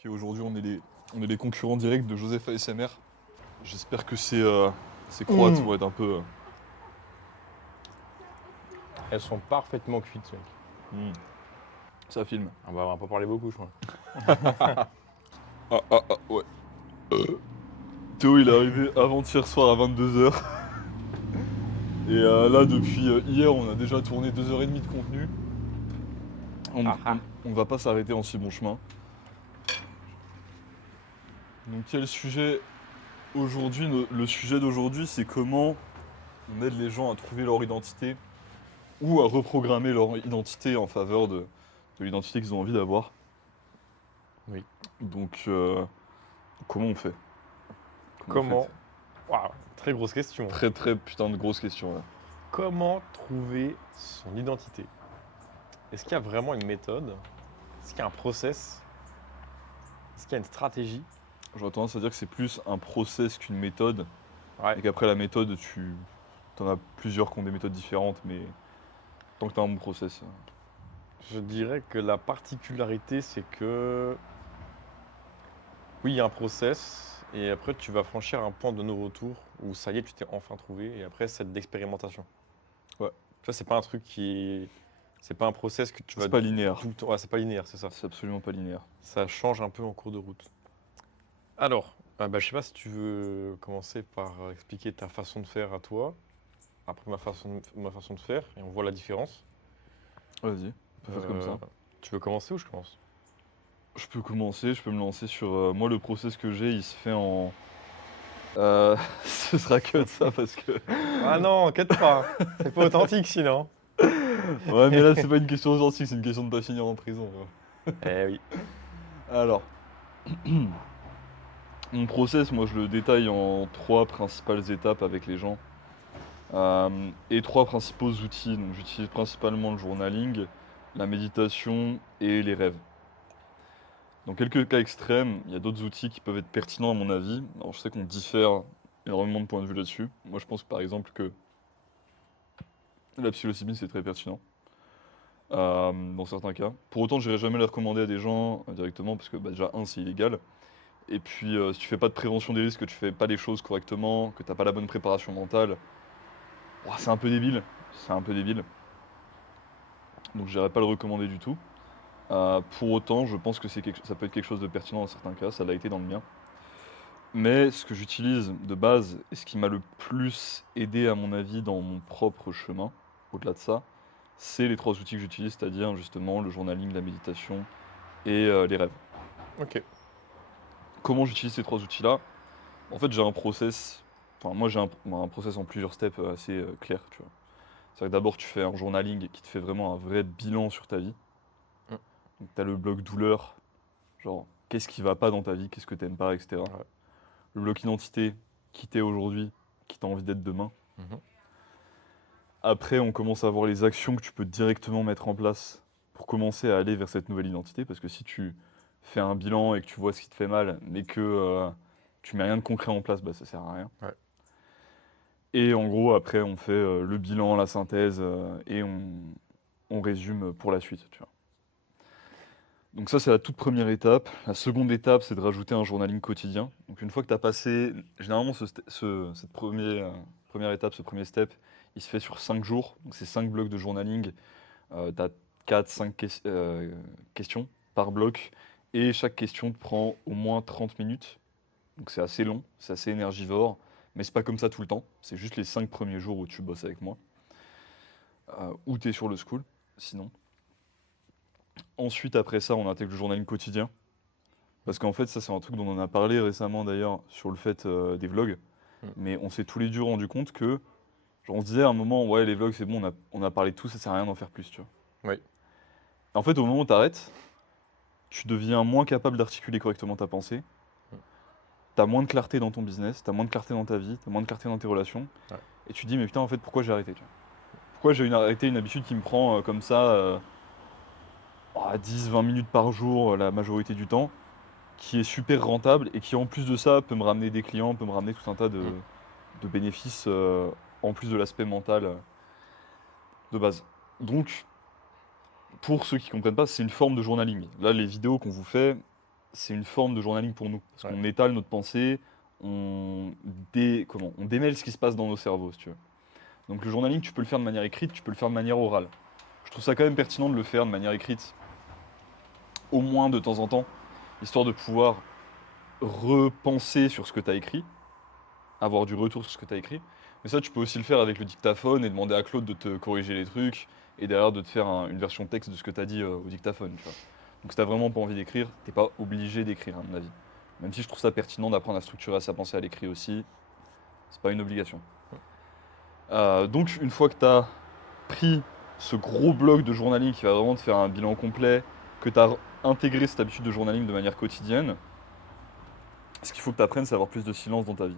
Ok, aujourd'hui on est les concurrents directs de Joseph ASMR. J'espère que ces croates vont être un peu. Elles sont parfaitement cuites, mec. Ça filme. On va pas parler beaucoup, je crois. Ouais. Théo il est arrivé avant-hier soir à 22 h. Et là depuis hier on a déjà tourné 2 h 30 de contenu. On va pas s'arrêter en si bon chemin. Donc quel sujet aujourd'hui le sujet d'aujourd'hui c'est comment on aide les gens à trouver leur identité ou à reprogrammer leur identité en faveur de l'identité qu'ils ont envie d'avoir. Oui. Donc, comment on fait Comment Waouh, très grosse question. Très très putain de grosse question là. Comment trouver son identité? Est-ce qu'il y a vraiment une méthode? Est-ce qu'il y a un process? Est-ce qu'il y a une stratégie? J'aurais tendance à dire que c'est plus un process qu'une méthode. Ouais. Et qu'après la méthode, t'en as plusieurs qui ont des méthodes différentes, mais tant que t'as un bon process. Je dirais que la particularité, c'est que oui, il y a un process, et après tu vas franchir un point de non-retour où ça y est, tu t'es enfin trouvé, et après c'est de l'expérimentation. Ouais. Tu vois, c'est pas un truc c'est pas un process que tu vas C'est pas linéaire. tout le temps. Ouais, c'est pas linéaire, c'est ça. C'est absolument pas linéaire. Ça change un peu en cours de route. Alors, je sais pas si tu veux commencer par expliquer ta façon de faire à toi, après ma façon de faire, et on voit la différence. Vas-y, on peut faire comme ça. Tu veux commencer ou je commence? Je peux commencer, je peux me lancer sur. Moi, le process que j'ai, il se fait en. Ce sera que de ça parce que. Ah non, inquiète pas, c'est pas authentique sinon. Ouais, mais là, c'est pas une question authentique, c'est une question de pas finir en prison. Eh oui. Alors. Mon process, moi, je le détaille en 3 principales étapes avec les gens. Et 3 principaux outils. Donc, j'utilise principalement le journaling, la méditation et les rêves. Dans quelques cas extrêmes, il y a d'autres outils qui peuvent être pertinents à mon avis. Alors, je sais qu'on diffère énormément de points de vue là-dessus. Moi, je pense par exemple que la psilocybine, c'est très pertinent. Dans certains cas. Pour autant, je n'irai jamais les recommander à des gens directement parce que déjà, c'est illégal. Et puis, si tu fais pas de prévention des risques, que tu fais pas les choses correctement, que t'as pas la bonne préparation mentale, c'est un peu débile. C'est un peu débile. Donc, je n'irai pas le recommander du tout. Pour autant, je pense que ça peut être quelque chose de pertinent dans certains cas, ça l'a été dans le mien. Mais ce que j'utilise de base, et ce qui m'a le plus aidé à mon avis dans mon propre chemin, au-delà de ça, c'est les 3 outils que j'utilise, c'est-à-dire justement le journaling, la méditation et les rêves. Ok. Comment j'utilise ces 3 outils-là? En fait, j'ai un process, enfin moi j'ai un process en plusieurs steps assez clair, tu vois. C'est-à-dire que d'abord tu fais un journaling qui te fait vraiment un vrai bilan sur ta vie. Mm. Donc tu as le bloc douleur, genre qu'est-ce qui va pas dans ta vie, qu'est-ce que t'aimes pas, etc. Ouais. Le bloc identité, qui t'es aujourd'hui, qui t'as envie d'être demain. Mhm. Après, on commence à voir les actions que tu peux directement mettre en place pour commencer à aller vers cette nouvelle identité. Parce que si tu fais un bilan et que tu vois ce qui te fait mal, mais que tu mets rien de concret en place, ça sert à rien. Ouais. Et en gros, après, on fait le bilan, la synthèse, et on résume pour la suite, tu vois. Donc ça, c'est la toute première étape. La seconde étape, c'est de rajouter un journaling quotidien. Donc une fois que tu as passé, généralement, cette première étape, ce premier step, il se fait sur 5 jours. Donc c'est 5 blocs de journaling. Tu as 4-5 questions par bloc. Et chaque question te prend au moins 30 minutes. Donc c'est assez long, c'est assez énergivore. Mais c'est pas comme ça tout le temps. C'est juste les 5 premiers jours où tu bosses avec moi. Ou tu es sur le school, sinon. Ensuite, après ça, on intègre le journaling quotidien. Parce qu'en fait, ça, c'est un truc dont on a parlé récemment d'ailleurs sur le fait des vlogs. Mm. Mais on s'est tous les deux rendu compte que, genre, on se disait à un moment, ouais, les vlogs, c'est bon, on a parlé de tout, ça sert à rien d'en faire plus, tu vois. Oui. En fait, au moment où t'arrêtes, tu deviens moins capable d'articuler correctement ta pensée. Mm. T'as moins de clarté dans ton business, t'as moins de clarté dans ta vie, t'as moins de clarté dans tes relations. Ouais. Et tu te dis, mais putain, en fait, pourquoi j'ai arrêté, tu vois. Pourquoi j'ai arrêté une habitude qui me prend comme ça 10-20 minutes par jour la majorité du temps, qui est super rentable et qui en plus de ça peut me ramener des clients, peut me ramener tout un tas Mm. de bénéfices en plus de l'aspect mental de base. Donc, pour ceux qui ne comprennent pas, c'est une forme de journaling. Là, les vidéos qu'on vous fait, c'est une forme de journaling pour nous. Parce Ouais. qu'on étale notre pensée, on démêle ce qui se passe dans nos cerveaux, si tu veux. Donc le journaling, tu peux le faire de manière écrite, tu peux le faire de manière orale. Je trouve ça quand même pertinent de le faire de manière écrite, au moins de temps en temps, histoire de pouvoir repenser sur ce que tu as écrit, avoir du retour sur ce que tu as écrit. Mais ça, tu peux aussi le faire avec le dictaphone et demander à Claude de te corriger les trucs et derrière de te faire une version texte de ce que tu as dit au dictaphone. Tu vois. Donc si tu vraiment pas envie d'écrire, t'es pas obligé d'écrire, à mon avis. Même si je trouve ça pertinent d'apprendre à structurer sa pensée à l'écrit aussi, c'est pas une obligation. Donc une fois que tu as pris ce gros bloc de journaling qui va vraiment te faire un bilan complet, que tu as intégré cette habitude de journaling de manière quotidienne, ce qu'il faut que tu apprennes, c'est avoir plus de silence dans ta vie.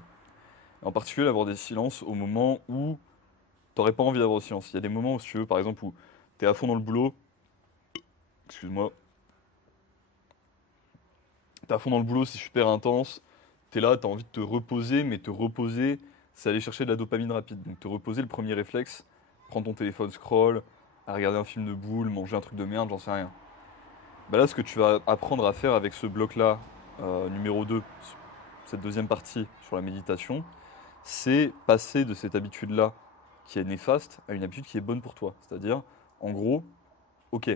Et en particulier, avoir des silences au moment où t'aurais pas envie d'avoir de silence. Il y a des moments où, si tu veux, par exemple, où tu es à fond dans le boulot, excuse-moi, t'es à fond dans le boulot, c'est super intense, t'es là, t'as envie de te reposer, mais te reposer, c'est aller chercher de la dopamine rapide. Donc te reposer, le premier réflexe, prendre ton téléphone, scroll, à regarder un film de boule, manger un truc de merde, j'en sais rien. Bah là, ce que tu vas apprendre à faire avec ce bloc-là, numéro 2, cette deuxième partie sur la méditation, c'est passer de cette habitude-là qui est néfaste à une habitude qui est bonne pour toi. C'est-à-dire, en gros, ok,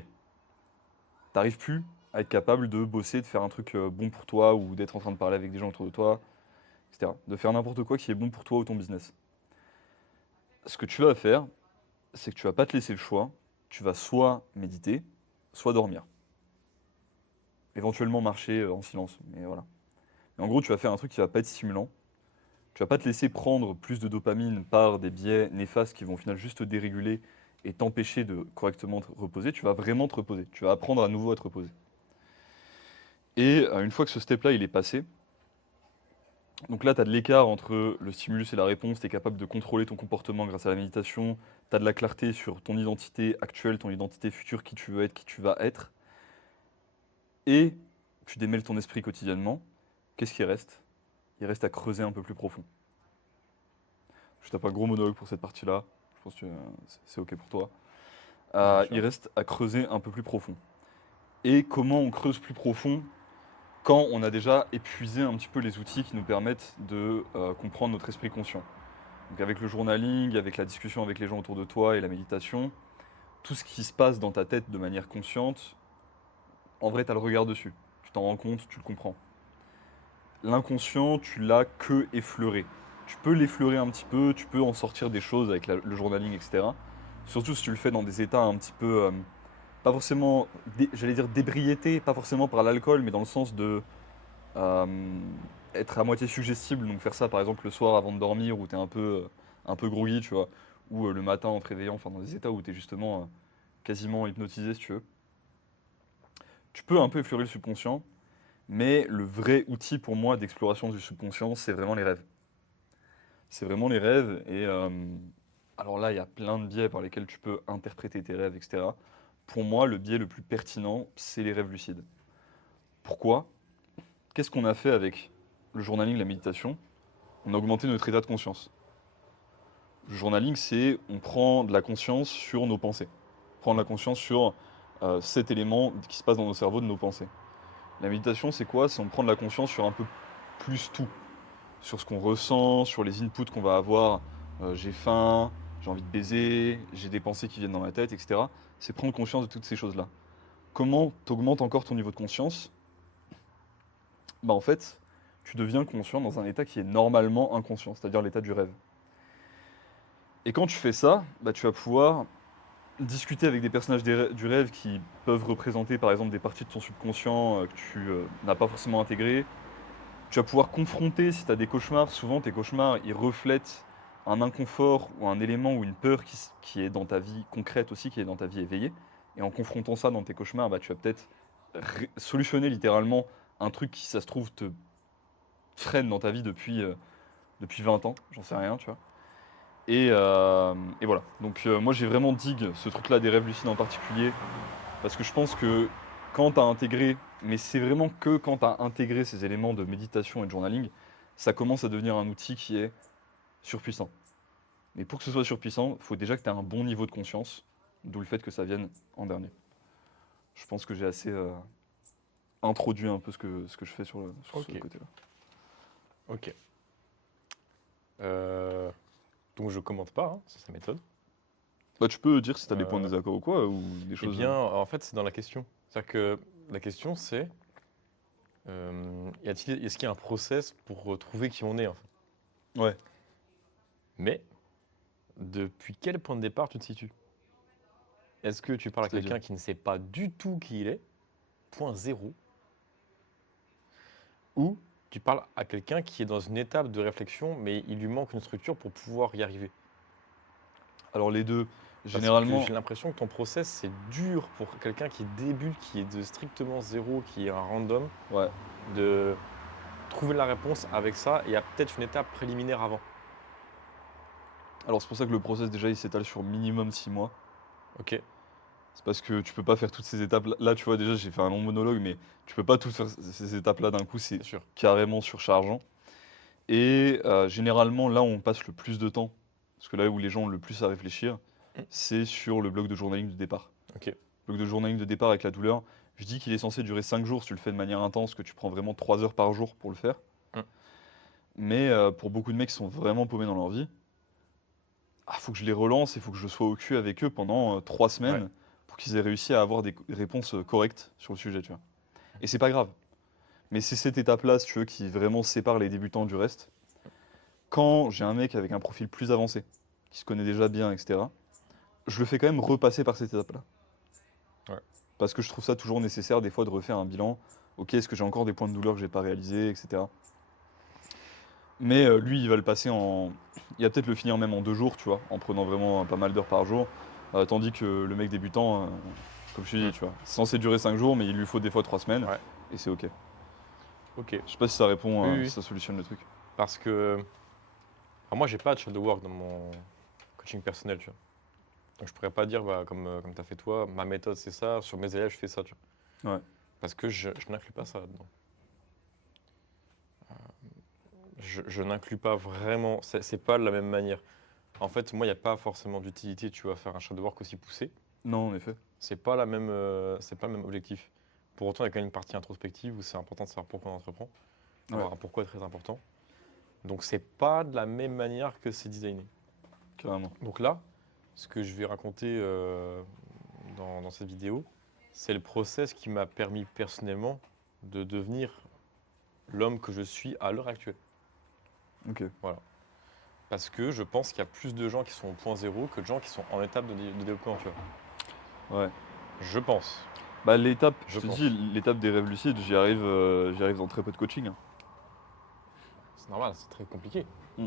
t'arrives plus à être capable de bosser, de faire un truc bon pour toi ou d'être en train de parler avec des gens autour de toi, etc. De faire n'importe quoi qui est bon pour toi ou ton business. Ce que tu vas faire, c'est que tu vas pas te laisser le choix. Tu vas soit méditer, soit dormir. Éventuellement marcher en silence, mais voilà. Mais en gros, tu vas faire un truc qui va pas être stimulant. Tu vas pas te laisser prendre plus de dopamine par des biais néfastes qui vont au final juste te déréguler et t'empêcher de correctement te reposer. Tu vas vraiment te reposer. Tu vas apprendre à nouveau à te reposer. Et une fois que ce step-là, il est passé, donc là, tu as de l'écart entre le stimulus et la réponse, tu es capable de contrôler ton comportement grâce à la méditation, tu as de la clarté sur ton identité actuelle, ton identité future, qui tu veux être, qui tu vas être, et tu démêles ton esprit quotidiennement. Qu'est-ce qui reste? Il reste à creuser un peu plus profond. Je tape un gros monologue pour cette partie-là, je pense que c'est OK pour toi. Bien sûr. Il reste à creuser un peu plus profond. Et comment on creuse plus profond quand on a déjà épuisé un petit peu les outils qui nous permettent de comprendre notre esprit conscient. Donc avec le journaling, avec la discussion avec les gens autour de toi et la méditation, tout ce qui se passe dans ta tête de manière consciente, en vrai, tu as le regard dessus. Tu t'en rends compte, tu le comprends. L'inconscient, tu l'as que effleuré. Tu peux l'effleurer un petit peu, tu peux en sortir des choses avec le journaling, etc. Surtout si tu le fais dans des états un petit peu, pas forcément, j'allais dire d'ébriété, pas forcément par l'alcool, mais dans le sens de euh, être à moitié suggestible. Donc faire ça par exemple le soir avant de dormir où tu es un peu groggy, tu vois, ou le matin en te réveillant, enfin dans des états où tu es justement quasiment hypnotisé si tu veux. Tu peux un peu effleurer le subconscient, mais le vrai outil pour moi d'exploration du subconscient, c'est vraiment les rêves. C'est vraiment les rêves et alors là, il y a plein de biais par lesquels tu peux interpréter tes rêves, etc. Pour moi, le biais le plus pertinent, c'est les rêves lucides. Pourquoi? Qu'est-ce qu'on a fait avec le journaling, la méditation? On a augmenté notre état de conscience. Le journaling, c'est on prend de la conscience sur nos pensées. Prendre la conscience sur cet élément qui se passe dans nos cerveaux de nos pensées. La méditation, c'est quoi? C'est on prend de la conscience sur un peu plus tout. Sur ce qu'on ressent, sur les inputs qu'on va avoir. J'ai faim, j'ai envie de baiser, j'ai des pensées qui viennent dans ma tête, etc. C'est prendre conscience de toutes ces choses-là. Comment t'augmentes encore ton niveau de conscience? Bah en fait, tu deviens conscient dans un état qui est normalement inconscient, c'est-à-dire l'état du rêve. Et quand tu fais ça, bah, tu vas pouvoir discuter avec des personnages du rêve qui peuvent représenter par exemple des parties de ton subconscient que tu n'as pas forcément intégrées. Tu vas pouvoir confronter, si tu as des cauchemars, souvent tes cauchemars, ils reflètent un inconfort ou un élément ou une peur qui est dans ta vie concrète aussi, qui est dans ta vie éveillée. Et en confrontant ça dans tes cauchemars, bah, tu vas peut-être solutionner littéralement un truc qui, ça se trouve, te freine dans ta vie depuis 20 ans, j'en sais rien, tu vois. Et voilà. Donc moi j'ai vraiment digue ce truc-là des rêves lucides en particulier, parce que je pense que quand tu as intégré, mais c'est vraiment que quand tu as intégré ces éléments de méditation et de journaling, ça commence à devenir un outil qui est surpuissant. Mais pour que ce soit surpuissant, il faut déjà que tu aies un bon niveau de conscience, d'où le fait que ça vienne en dernier. Je pense que j'ai assez introduit un peu ce que je fais sur ce Ok. côté-là. Ok. Donc je commente pas, hein, c'est sa méthode. Bah, tu peux dire si tu as des points de Euh, désaccord ou quoi, ou des Eh choses. bien, en fait, c'est dans la question. C'est-à-dire que la question, c'est est-ce qu'il y a un process pour trouver qui on est, en fait? Ouais, Mais depuis quel point de départ tu te situes? Est-ce que tu parles à c'est-à-dire. quelqu'un qui ne sait pas du tout qui il est, point zéro, ou tu parles à quelqu'un qui est dans une étape de réflexion, mais il lui manque une structure pour pouvoir y arriver? Alors les deux, Parce que généralement, j'ai l'impression que ton process, c'est dur pour quelqu'un qui débute, qui est de strictement zéro, qui est un random, ouais. de trouver la réponse avec ça. Et il y a peut-être une étape préliminaire avant. Alors c'est pour ça que le process déjà il s'étale sur minimum 6 mois. Ok, C'est parce que tu peux pas faire toutes ces étapes. Là, tu vois, déjà j'ai fait un long monologue, mais tu peux pas toutes faire ces étapes-là d'un coup, c'est c'est sûr. carrément surchargeant. Et généralement, là où on passe le plus de temps, parce que là où les gens ont le plus à réfléchir, Mm. c'est sur le bloc de journaling du départ. Ok, Le bloc de journaling de départ avec la douleur, je dis qu'il est censé durer 5 jours si tu le fais de manière intense, que tu prends vraiment 3 heures par jour pour le faire. Mm. Mais pour beaucoup de mecs qui sont vraiment paumés dans leur vie, faut que je les relance, il faut que je sois au cul avec eux pendant 3 ouais, semaines pour qu'ils aient réussi à avoir des réponses correctes sur le sujet, tu vois. Et c'est pas grave. Mais c'est cette étape-là, si tu veux, qui vraiment sépare les débutants du reste. Quand j'ai un mec avec un profil plus avancé, qui se connaît déjà bien, etc., je le fais quand même repasser par cette étape-là. ouais, Parce que je trouve ça toujours nécessaire, des fois, de refaire un bilan. Ok, est-ce que j'ai encore des points de douleur que j'ai pas réalisés, etc. Mais lui, il va le passer en. Il va peut-être le finir même en 2 jours, tu vois, en prenant vraiment pas mal d'heures par jour. Tandis que le mec débutant, comme je te dis, Mm. tu vois, c'est censé durer 5 jours, mais il lui faut des fois 3 semaines, ouais, et c'est ok. ok. Je sais pas si ça répond, Oui, oui, si oui. ça solutionne le truc. Parce que alors moi, j'ai pas de shadow work dans mon coaching personnel, tu vois. Donc je pourrais pas dire, bah, comme tu as fait toi, ma méthode c'est ça, sur mes élèves je fais ça, tu vois. Ouais, Parce que je n'inclus pas ça là-dedans. Je n'inclus pas vraiment, c'est pas de la même manière. En fait, moi, il n'y a pas forcément d'utilité, tu vois, à faire un shadow work aussi poussé. non, en effet. C'est pas le même objectif. Pour autant, il y a quand même une partie introspective où c'est important de savoir pourquoi on entreprend. Ouais, Avoir un pourquoi très important. Donc, c'est pas de la même manière que c'est designé. carrément. Donc là, ce que je vais raconter dans cette vidéo, c'est le process qui m'a permis personnellement de devenir l'homme que je suis à l'heure actuelle. Ok. Voilà. Parce que je pense qu'il y a plus de gens qui sont au point zéro que de gens qui sont en étape de développement, tu vois. Ouais. Je pense. Bah, l'étape, Je je te pense. dis, l'étape des rêves lucides, j'y arrive dans très peu de coaching, hein. C'est normal, c'est très compliqué. Mm.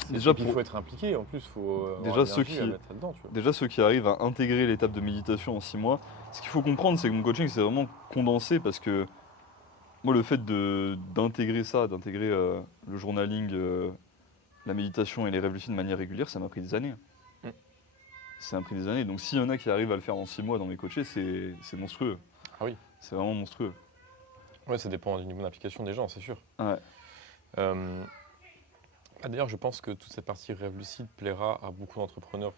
C'est Déjà, qu'il faut être impliqué, en plus, il faut avoir déjà, ceux l'énergie à qui, mettre là-dedans, tu vois. déjà, ceux qui arrivent à intégrer l'étape de méditation en 6 mois, ce qu'il faut comprendre, c'est que mon coaching, c'est vraiment condensé parce que moi, le fait d'intégrer ça, d'intégrer le journaling, la méditation et les rêves lucides de manière régulière, ça m'a pris des années. Mm. Ça m'a pris des années. Donc, s'il y en a qui arrivent à le faire en 6 mois dans mes coachés, c'est monstrueux. Ah oui. C'est vraiment monstrueux. Ouais, ça dépend du niveau d'application des gens, c'est sûr. Ouais. Euh, D'ailleurs, je pense que toute cette partie rêve lucide plaira à beaucoup d'entrepreneurs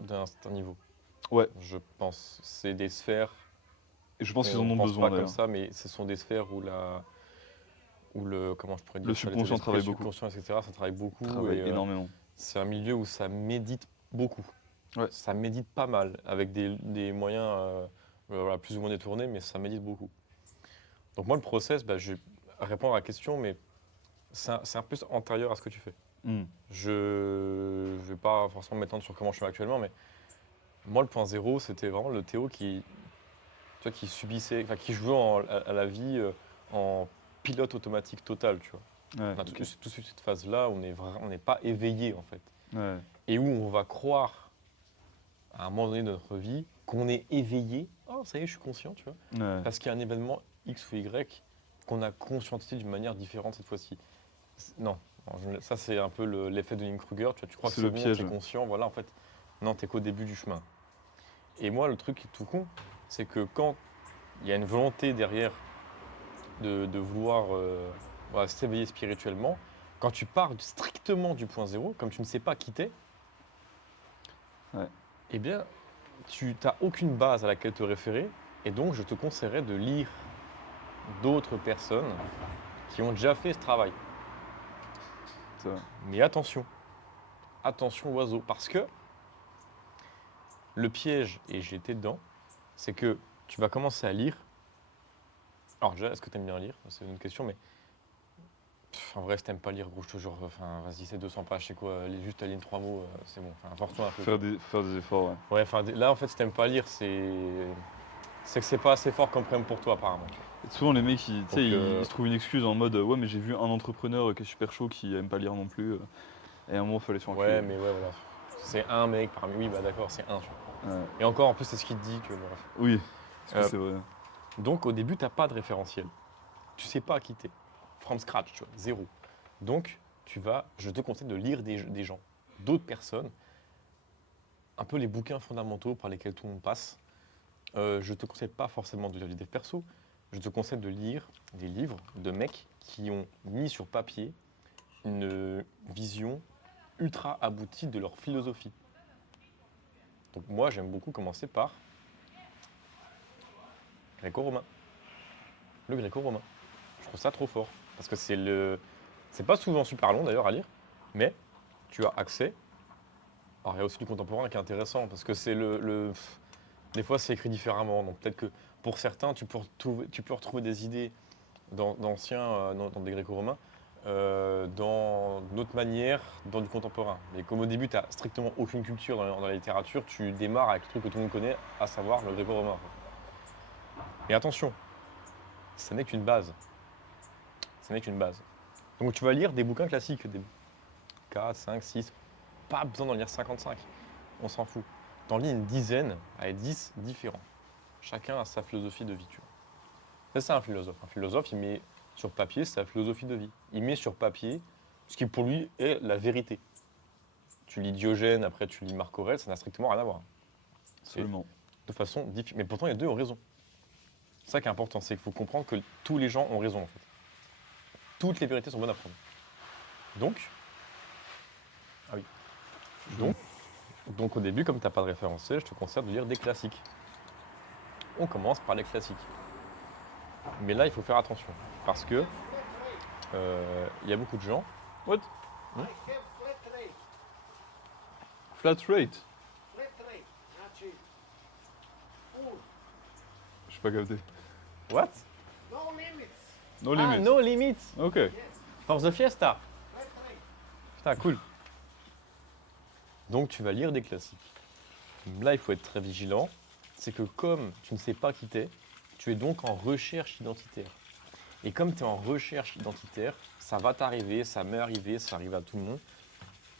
d'un certain niveau. Ouais. Je pense. C'est des sphères. Et je pense qu'ils en On ont pense besoin pas comme d'ailleurs. ça, mais ce sont des sphères où le comment je pourrais dire Le ça, l'état subconscient d'esprit, travaille le beaucoup. subconscient, etc. Ça travaille beaucoup Travaille et énormément. c'est un milieu où ça médite beaucoup. Ouais. Ça médite pas mal avec des moyens voilà, plus ou moins détournés, mais ça médite beaucoup. Donc moi, le process, bah, je vais répondre à la question, mais c'est un peu antérieur à ce que tu fais. Hmm. Je ne vais pas forcément m'étendre sur comment je suis actuellement, mais moi, le point zéro, c'était vraiment le Théo tu vois, qui subissait, enfin, qui jouait à la vie en pilote automatique total, tu vois. Ouais, On a ok. tout de suite cette phase-là où on n'est pas éveillé, en fait. Ouais. Et où on va croire, à un moment donné de notre vie, qu'on est éveillé. Oh, ça y est, je suis conscient, tu vois. Ouais. Parce qu'il y a un événement X ou Y qu'on a conscientisé d'une manière différente cette fois-ci. Non, ça c'est un peu l'effet de Dunning-Kruger. Tu vois, tu crois que C'est c'est le bon, piège. tu es conscient, voilà, en fait, non, tu es qu'au début du chemin. Et moi, le truc qui est tout con, c'est que quand il y a une volonté derrière de vouloir voilà, s'éveiller spirituellement, quand tu pars strictement du point zéro, comme tu ne sais pas qui t'es, Ouais. eh bien, tu n'as aucune base à laquelle te référer Et donc, je te conseillerais de lire d'autres personnes qui ont déjà fait ce travail. Ça. Mais attention oiseau, parce que le piège, et j'étais dedans, c'est que tu vas commencer à lire. Alors déjà, est-ce que tu aimes bien lire? C'est une question, mais en vrai, si t'aimes pas lire, gros, je te jure, enfin, vas-y, c'est 200 pages, c'est quoi? Juste à ligne 3 mots, c'est bon. Enfin, force-toi un peu. Faire des efforts, ouais. Ouais, enfin, là, en fait, si t'aimes pas lire, c'est que c'est pas assez fort comme problème pour toi, apparemment. Et souvent, les mecs, tu sais, Donc, ils se trouvent une excuse en mode ouais, mais j'ai vu un entrepreneur qui est super chaud qui aime pas lire non plus. Et à un moment, il fallait se faire Ouais, enculer. mais ouais, voilà. C'est un mec parmi. Oui, bah d'accord, c'est un, tu vois. Ouais. Et encore, en plus, c'est ce qu'il te dit que. Bref. Oui, parce que Euh, c'est vrai. Donc, au début, t'as pas de référentiel. Tu sais pas qui t'es. From scratch, tu vois, zéro. Donc, je te conseille de lire des gens, d'autres personnes, un peu les bouquins fondamentaux par lesquels tout le monde passe. Je te conseille pas forcément de lire des devs perso. Je te conseille de lire des livres de mecs qui ont mis sur papier une vision ultra aboutie de leur philosophie. Donc moi, j'aime beaucoup commencer par gréco-romain. Le gréco-romain. Je trouve ça trop fort. Parce que c'est pas souvent super long d'ailleurs à lire, mais tu as accès. Alors il y a aussi du contemporain qui est intéressant, parce que des fois c'est écrit différemment. Donc peut-être que pour certains, tu peux retrouver des idées d'anciens, dans des gréco-romains, dans d'autres manières, dans du contemporain. Mais comme au début, tu n'as strictement aucune culture dans la littérature, tu démarres avec le truc que tout le monde connaît, à savoir le gréco-romain. Et attention, ça n'est qu'une base. Ça n'est qu'une base. Donc tu vas lire des bouquins classiques, des 4, 5, 6, pas besoin d'en lire 55, on s'en fout. T'en lis une dizaine avec 10 différents. Chacun a sa philosophie de vie, tu vois. C'est ça un philosophe. Un philosophe, il met sur papier sa philosophie de vie. Il met sur papier ce qui pour lui est la vérité. Tu lis Diogène, après tu lis Marc Aurèle, ça n'a strictement rien à voir. C'est Absolument. de façon différente. Mais pourtant, les deux ont raison. C'est ça qui est important, c'est qu'il faut comprendre que tous les gens ont raison en fait. Toutes les vérités sont bonnes à prendre. Donc, ah oui. Donc au début, comme tu n'as pas de référentiel, je te conseille de lire des classiques. On commence par les classiques. Mais là, il faut faire attention. Parce que il y a beaucoup de gens. What? Hmm? Flat rate? Je sais pas capté. What? No Ah, limit. no limits. Ok. Force de fiesta. Putain, cool. Donc tu vas lire des classiques. Là, il faut être très vigilant. C'est que comme tu ne sais pas qui t'es, tu es donc en recherche identitaire. Et comme tu es en recherche identitaire, ça va t'arriver, ça m'est arrivé, ça arrive à tout le monde.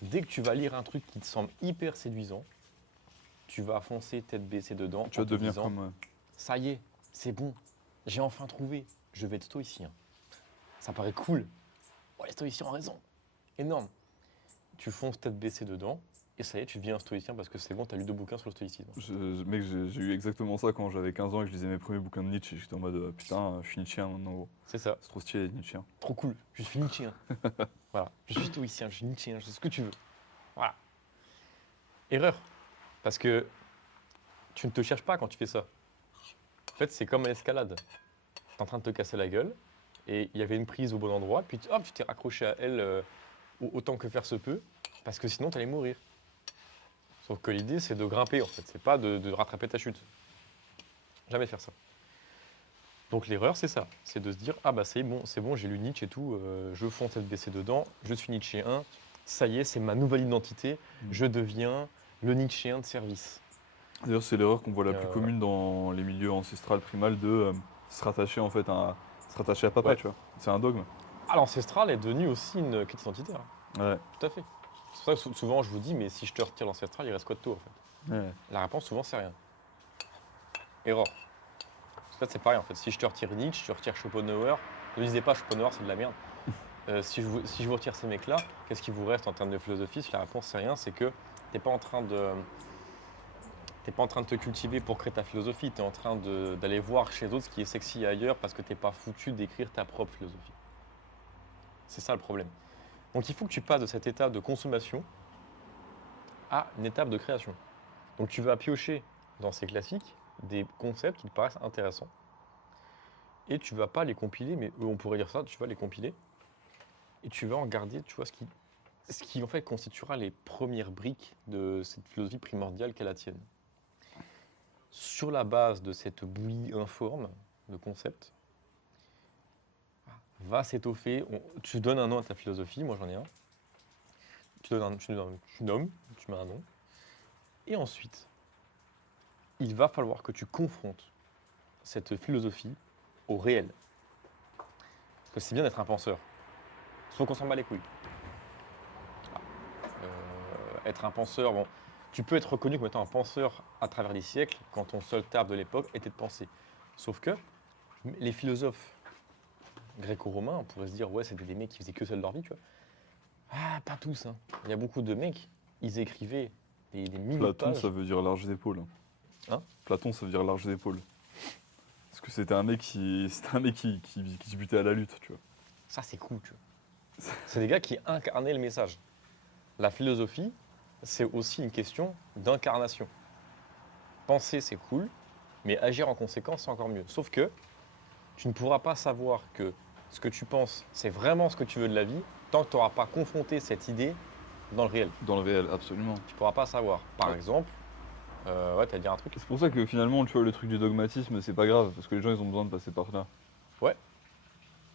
Dès que tu vas lire un truc qui te semble hyper séduisant, tu vas foncer tête baissée dedans. Tu en vas te devenir disant, comme. ça y est, c'est bon, j'ai enfin trouvé, je vais être stoïcien. Ça paraît cool. Oh, les stoïciens ont raison. Énorme. Tu fonces tête baissée dedans, et ça y est, tu deviens un stoïcien parce que c'est bon, tu as lu 2 bouquins sur le stoïcisme. Mec, j'ai eu exactement ça quand j'avais 15 ans et que je lisais mes premiers bouquins de Nietzsche. J'étais en mode putain, je suis Nietzschean maintenant, gros. C'est ça. C'est trop stylé, Nietzschean. Trop cool. Je suis Nietzschéen. Voilà. Je suis stoïcien, je suis Nietzschéen, je sais ce que tu veux. Voilà. Erreur. Parce que tu ne te cherches pas quand tu fais ça. En fait, c'est comme l'escalade. Tu es en train de te casser la gueule et il y avait une prise au bon endroit, puis hop, tu t'es raccroché à elle autant que faire se peut, parce que sinon, tu allais mourir. Sauf que l'idée, c'est de grimper, en fait. C'est pas de rattraper ta chute. Jamais faire ça. Donc l'erreur, c'est ça. C'est de se dire, ah bah c'est bon, j'ai lu Nietzsche et tout, je fonce tête baissée dedans, je suis Nietzschéen, ça y est, c'est ma nouvelle identité, je deviens le Nietzschéen de service. D'ailleurs, c'est l'erreur qu'on voit la plus Ouais. commune dans les milieux ancestral primal de se rattacher en fait se rattacher à papa, Ouais. tu vois. C'est un dogme. Ah, l'ancestral est devenu aussi une quête identitaire. Ouais. Tout à fait. C'est pour ça que souvent je vous dis, mais si je te retire l'ancestral, il reste quoi de toi en fait? Ouais. La réponse souvent c'est rien. Erreur. En fait c'est pareil en fait. Si je te retire Nietzsche, je retire Schopenhauer, ne lisez pas Schopenhauer, c'est de la merde. Si je vous retire ces mecs-là, qu'est-ce qui vous reste en termes de philosophie? Si la réponse c'est rien, c'est que t'es pas en train de te cultiver pour créer ta philosophie, tu es en train d'aller voir chez d'autres ce qui est sexy ailleurs parce que t'es pas foutu d'écrire ta propre philosophie. C'est ça le problème. Donc il faut que tu passes de cette étape de consommation à une étape de création. Donc tu vas piocher dans ces classiques, des concepts qui te paraissent intéressants. Et tu vas pas les compiler, mais eux, on pourrait dire ça, tu vas les compiler. Et tu vas en garder, tu vois, ce qui en fait constituera les premières briques de cette philosophie primordiale qu'est la tienne. Sur la base de cette bouillie informe de concepts, va s'étoffer. Tu donnes un nom à ta philosophie, moi j'en ai un. Tu nommes, tu mets un nom. Et ensuite, il va falloir que tu confrontes cette philosophie au réel. Parce que c'est bien d'être un penseur. Sauf qu'on s'en bat les couilles. Être un penseur, bon, tu peux être reconnu comme étant un penseur à travers les siècles quand ton seul terme de l'époque était de penser. Sauf que les philosophes gréco-romains, on pourrait se dire, ouais, c'était des mecs qui faisaient que ça de leur vie, tu vois. Ah, pas tous, hein. Il y a beaucoup de mecs, ils écrivaient des milliers de Platon, pages. ça veut dire large d'épaule. Hein? Platon, ça veut dire large d'épaule. Parce que c'était un mec qui se butait à la lutte, tu vois. Ça, c'est cool, tu vois. C'est des gars qui incarnaient le message. La philosophie, c'est aussi une question d'incarnation. Penser, c'est cool, mais agir en conséquence, c'est encore mieux. Sauf que tu ne pourras pas savoir que ce que tu penses, c'est vraiment ce que tu veux de la vie, tant que tu n'auras pas confronté cette idée dans le réel. Dans le réel, absolument. Tu ne pourras pas savoir. Par Ouais. exemple, ouais, tu as dit un truc. C'est pour ça que finalement, tu vois, le truc du dogmatisme, c'est pas grave, parce que les gens, ils ont besoin de passer par là. Ouais.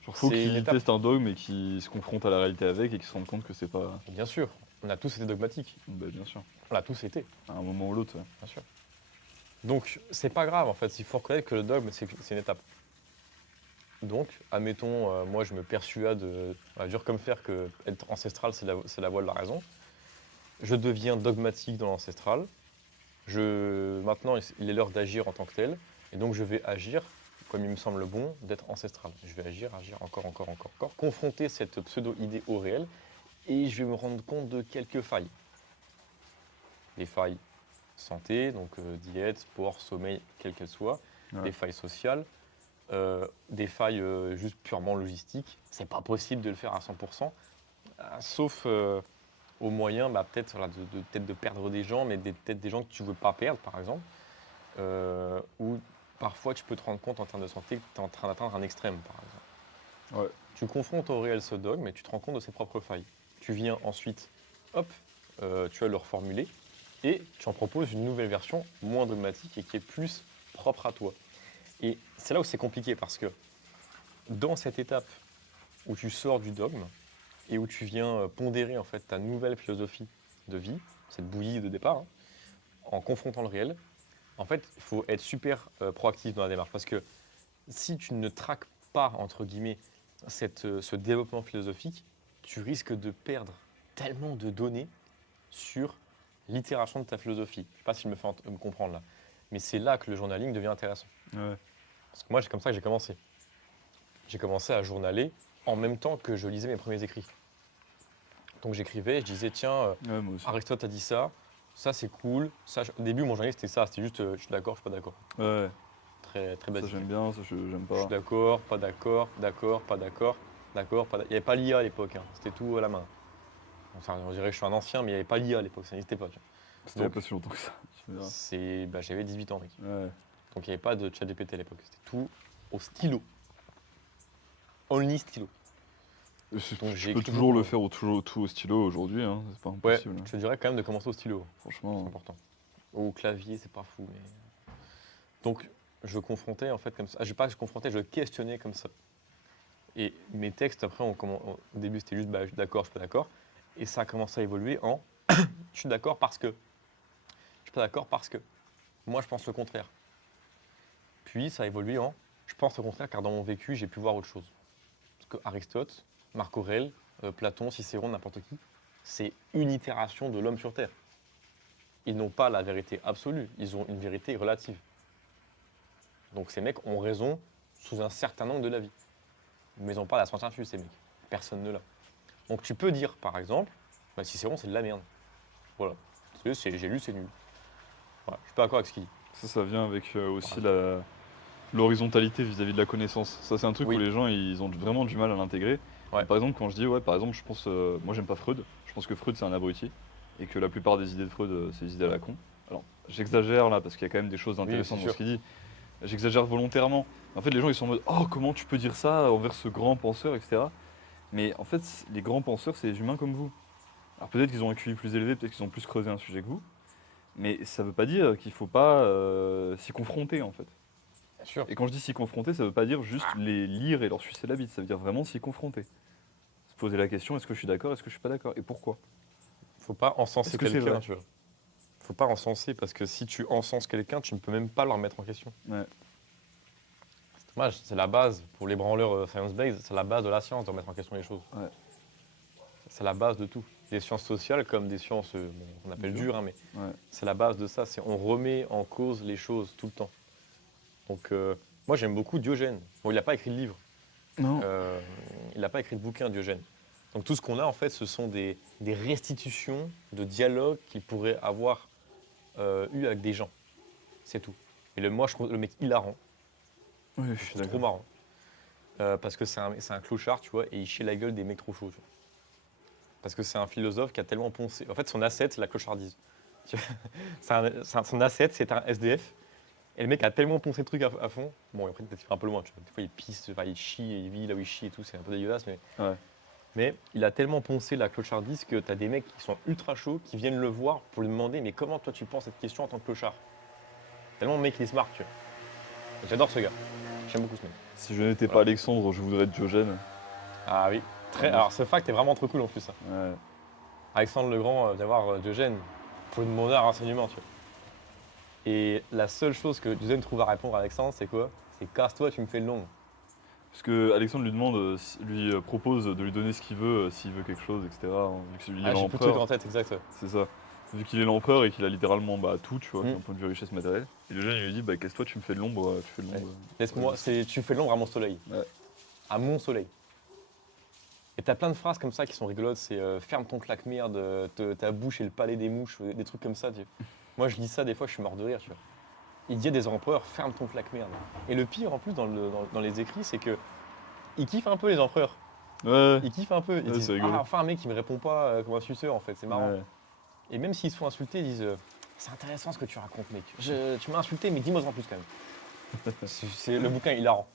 Genre, faut C'est une qu'ils étape. testent un dogme et qu'ils se confrontent à la réalité avec et qu'ils se rendent compte que c'est pas. Bien sûr, on a tous été dogmatiques. Bah, bien sûr. On l'a tous été, À un moment ou l'autre. Ouais. bien sûr. Donc, c'est pas grave, en fait. Il faut reconnaître que le dogme, c'est une étape. Donc, admettons, moi, je me persuade, dur comme fer, que être ancestral, c'est la voie de la raison. Je deviens dogmatique dans l'ancestral. Maintenant, il est l'heure d'agir en tant que tel. Et donc, je vais agir comme il me semble bon d'être ancestral. Je vais agir encore, confronter cette pseudo-idée au réel. Et je vais me rendre compte de quelques failles. Les failles santé, donc diète, sport, sommeil, quelles qu'elles soient. Ouais. Des failles sociales. Des failles juste purement logistiques. C'est pas possible de le faire à 100%. Sauf au moyen, peut-être voilà, peut-être de perdre des gens, mais peut-être des gens que tu ne veux pas perdre, par exemple. Ou parfois, tu peux te rendre compte en termes de santé que tu es en train d'atteindre un extrême, par exemple. Ouais. Tu confrontes au réel ce dogme et tu te rends compte de ses propres failles. Tu viens ensuite, hop, tu vas le reformuler et tu en proposes une nouvelle version moins dogmatique et qui est plus propre à toi. Et c'est là où c'est compliqué parce que dans cette étape où tu sors du dogme et où tu viens pondérer en fait ta nouvelle philosophie de vie, cette bouillie de départ, hein, en confrontant le réel, en fait, il faut être super proactif dans la démarche parce que si tu ne traques pas, entre guillemets, ce développement philosophique, tu risques de perdre tellement de données sur l'itération de ta philosophie. Je ne sais pas si je me fais me comprendre là, mais c'est là que le journaling devient intéressant. Ouais. Parce que moi, c'est comme ça que j'ai commencé. J'ai commencé à journaler en même temps que je lisais mes premiers écrits. Donc j'écrivais, je disais, tiens, Ouais, moi aussi. Aristote a dit ça, ça c'est cool. Ça, au début, mon journal, c'était ça, c'était juste, je suis d'accord, je suis pas d'accord. Ouais. Très, très Ça, basique. j'aime bien, ça, j'aime Je suis pas. d'accord, pas d'accord, d'accord, pas d'accord, d'accord, pas d'accord. Il n'y avait pas l'IA à l'époque, hein. C'était tout à la main. Enfin, on dirait que je suis un ancien, mais il n'y avait pas l'IA à l'époque, ça n'existait pas. Tu vois. C'était il y a Donc, pas si longtemps que ça. tu me diras. j'avais 18 ans, mec. Ouais. Donc il n'y avait pas de chat GPT à l'époque, c'était tout au stylo. Only stylo. Donc, j'ai je peux écrit toujours beaucoup. le faire tout au stylo aujourd'hui, hein. C'est pas Ouais, impossible. je te dirais quand même de commencer au stylo, c'est Franchement. important. Au clavier, c'est pas fou, mais... Donc, je confrontais en fait comme ça. Je confrontais, je questionnais comme ça. Et mes textes, après, au début, c'était juste, je suis d'accord, je suis pas d'accord. Et ça a commencé à évoluer en, je suis d'accord parce que. Je suis pas d'accord parce que. Moi, je pense le contraire. Puis, ça a évolué en, je pense le contraire car dans mon vécu, j'ai pu voir autre chose. Parce que Aristote, Marc Aurèle, Platon, Cicéron, n'importe qui, c'est une itération de l'homme sur Terre. Ils n'ont pas la vérité absolue, ils ont une vérité relative. Donc ces mecs ont raison sous un certain angle de la vie. Mais ils n'ont pas la science infuse, ces mecs. Personne ne l'a. Donc tu peux dire, par exemple, Cicéron, c'est de la merde. Voilà. J'ai lu, c'est nul. Voilà. Je suis pas d'accord avec ce qu'il dit. Ça vient avec aussi l'horizontalité vis-à-vis de la connaissance. Ça, c'est un truc Oui. où les gens, ils ont vraiment du mal à l'intégrer. Ouais. Par exemple, quand je dis, par exemple, je pense, moi, j'aime pas Freud. Je pense que Freud, c'est un abruti. Et que la plupart des idées de Freud, c'est des idées à la con. Alors, j'exagère là parce qu'il y a quand même des choses intéressantes c'est dans ce sûr. qu'il dit. J'exagère volontairement. En fait, les gens ils sont en mode oh, comment tu peux dire ça envers ce grand penseur, etc. Mais en fait, les grands penseurs, c'est des humains comme vous. Alors peut-être qu'ils ont un QI plus élevé, peut-être qu'ils ont plus creusé un sujet que vous, mais ça veut pas dire qu'il faut pas s'y confronter en fait. Bien sûr. Et quand je dis s'y confronter, ça veut pas dire juste les lire et leur sucer la bite, ça veut dire vraiment s'y confronter. Se poser la question, est-ce que je suis d'accord, est-ce que je suis pas d'accord, et pourquoi? Faut pas encenser Est-ce que c'est quelqu'un, vrai? tu vois. Faut pas encenser parce que si tu encenses quelqu'un, tu ne peux même pas le remettre en question. Ouais, C'est dommage, c'est la base pour les branleurs science-based, c'est la base de la science de remettre en question les choses. ouais, C'est la base de tout. Des sciences sociales comme des sciences bon, qu'on appelle Dur. dures, hein, mais ouais. c'est la base de ça. C'est on remet en cause les choses tout le temps. Donc moi j'aime beaucoup Diogène. Bon, il n'a pas écrit de livre, Non. il n'a pas écrit de bouquin Diogène. Donc tout ce qu'on a en fait, ce sont des restitutions de dialogues qu'il pourrait avoir eu avec des gens. C'est tout. Et moi je trouve le mec hilarant. Oui, je Je suis trouve trop d'accord. marrant. Parce que c'est un clochard, tu vois, et il chie la gueule des mecs trop chauds. Tu vois. Parce que c'est un philosophe qui a tellement poncé. En fait, son asset, c'est la clochardise. Tu vois. Son asset, c'est un SDF. Et le mec a tellement poncé le truc à fond. Bon, et après, peut-être qu'il va un peu loin. Tu vois. Des fois, il pisse, enfin, il chie, et il vit là où il chie et tout. C'est un peu dégueulasse. Ouais. Mais il a tellement poncé la clochardise que tu as des mecs qui sont ultra chauds qui viennent le voir pour lui demander mais comment toi tu penses cette question en tant que clochard. Tellement le mec il est smart, tu vois. J'adore ce gars. J'aime beaucoup ce mec. Si je n'étais pas Voilà. Alexandre, je voudrais être Diogène. Ah oui. Alors ce fact est vraiment trop cool en plus. Ça. Ouais. Alexandre le Grand vient voir Diogène pour lui demander un renseignement, tu vois. Et la seule chose que Diogène trouve à répondre à Alexandre, c'est quoi? C'est casse-toi, tu me fais le long. Parce que Alexandre lui demande, lui propose de lui donner ce qu'il veut, s'il veut quelque chose, etc. hein, vu qu'il est Ah, j'ai plus de trucs l'empereur, en tête, exact. c'est ça. Vu qu'il est l'empereur et qu'il a littéralement tout, tu vois, Mm. d'un point de vue richesse matérielle. Et le jeune il lui dit, bah casse-toi, tu me fais de l'ombre, tu fais de l'ombre. Laisse-moi, tu fais l'ombre à mon soleil. Ouais. À mon soleil. Et t'as plein de phrases comme ça qui sont rigolotes, c'est ferme ton claque-merde, ta bouche est le palais des mouches, des trucs comme ça. Tu vois. Moi je lis ça des fois, je suis mort de rire, tu vois. Il dit à des empereurs, ferme ton claque-merde. Et le pire en plus dans les écrits, c'est que ils kiffent un peu les empereurs. Ouais, Ils kiffent un peu. Ils Ouais, disent, c'est rigolo. ah enfin un mec qui me répond pas comme un suceur en fait, c'est marrant. ouais. Et même s'ils se font insulter, ils disent, c'est intéressant ce que tu racontes mec. Tu m'as insulté mais dis-moi en plus quand même. Le bouquin est hilarant.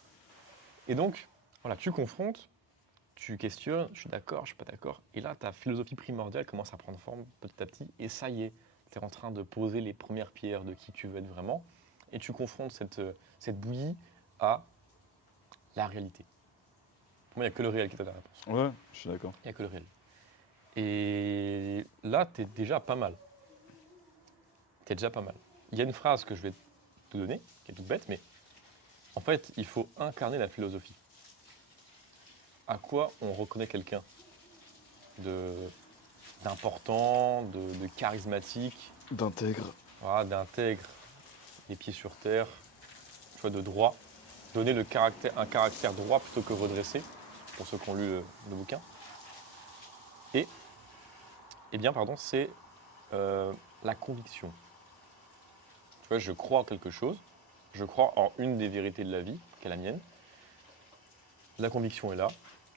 Et donc, voilà, tu confrontes, tu questionnes, je suis d'accord, je suis pas d'accord. Et là, ta philosophie primordiale commence à prendre forme petit à petit. Et ça y est, tu es en train de poser les premières pierres de qui tu veux être vraiment. Et tu confrontes cette bouillie à la réalité. Pour moi, il n'y a que le réel qui t'a la réponse. Ouais, je suis d'accord. Il n'y a que le réel. Et là, tu es déjà pas mal. Tu es déjà pas mal. Il y a une phrase que je vais te donner, qui est toute bête, mais en fait, il faut incarner la philosophie. À quoi on reconnaît quelqu'un d'important, de charismatique, D'intègre. voilà, d'intègre, les pieds sur terre, tu vois, de droit. Donner un caractère droit plutôt que redressé, pour ceux qui ont lu le bouquin. Et, eh bien, pardon, c'est la conviction. Tu vois, je crois en quelque chose, je crois en une des vérités de la vie, qui est la mienne. La conviction est là,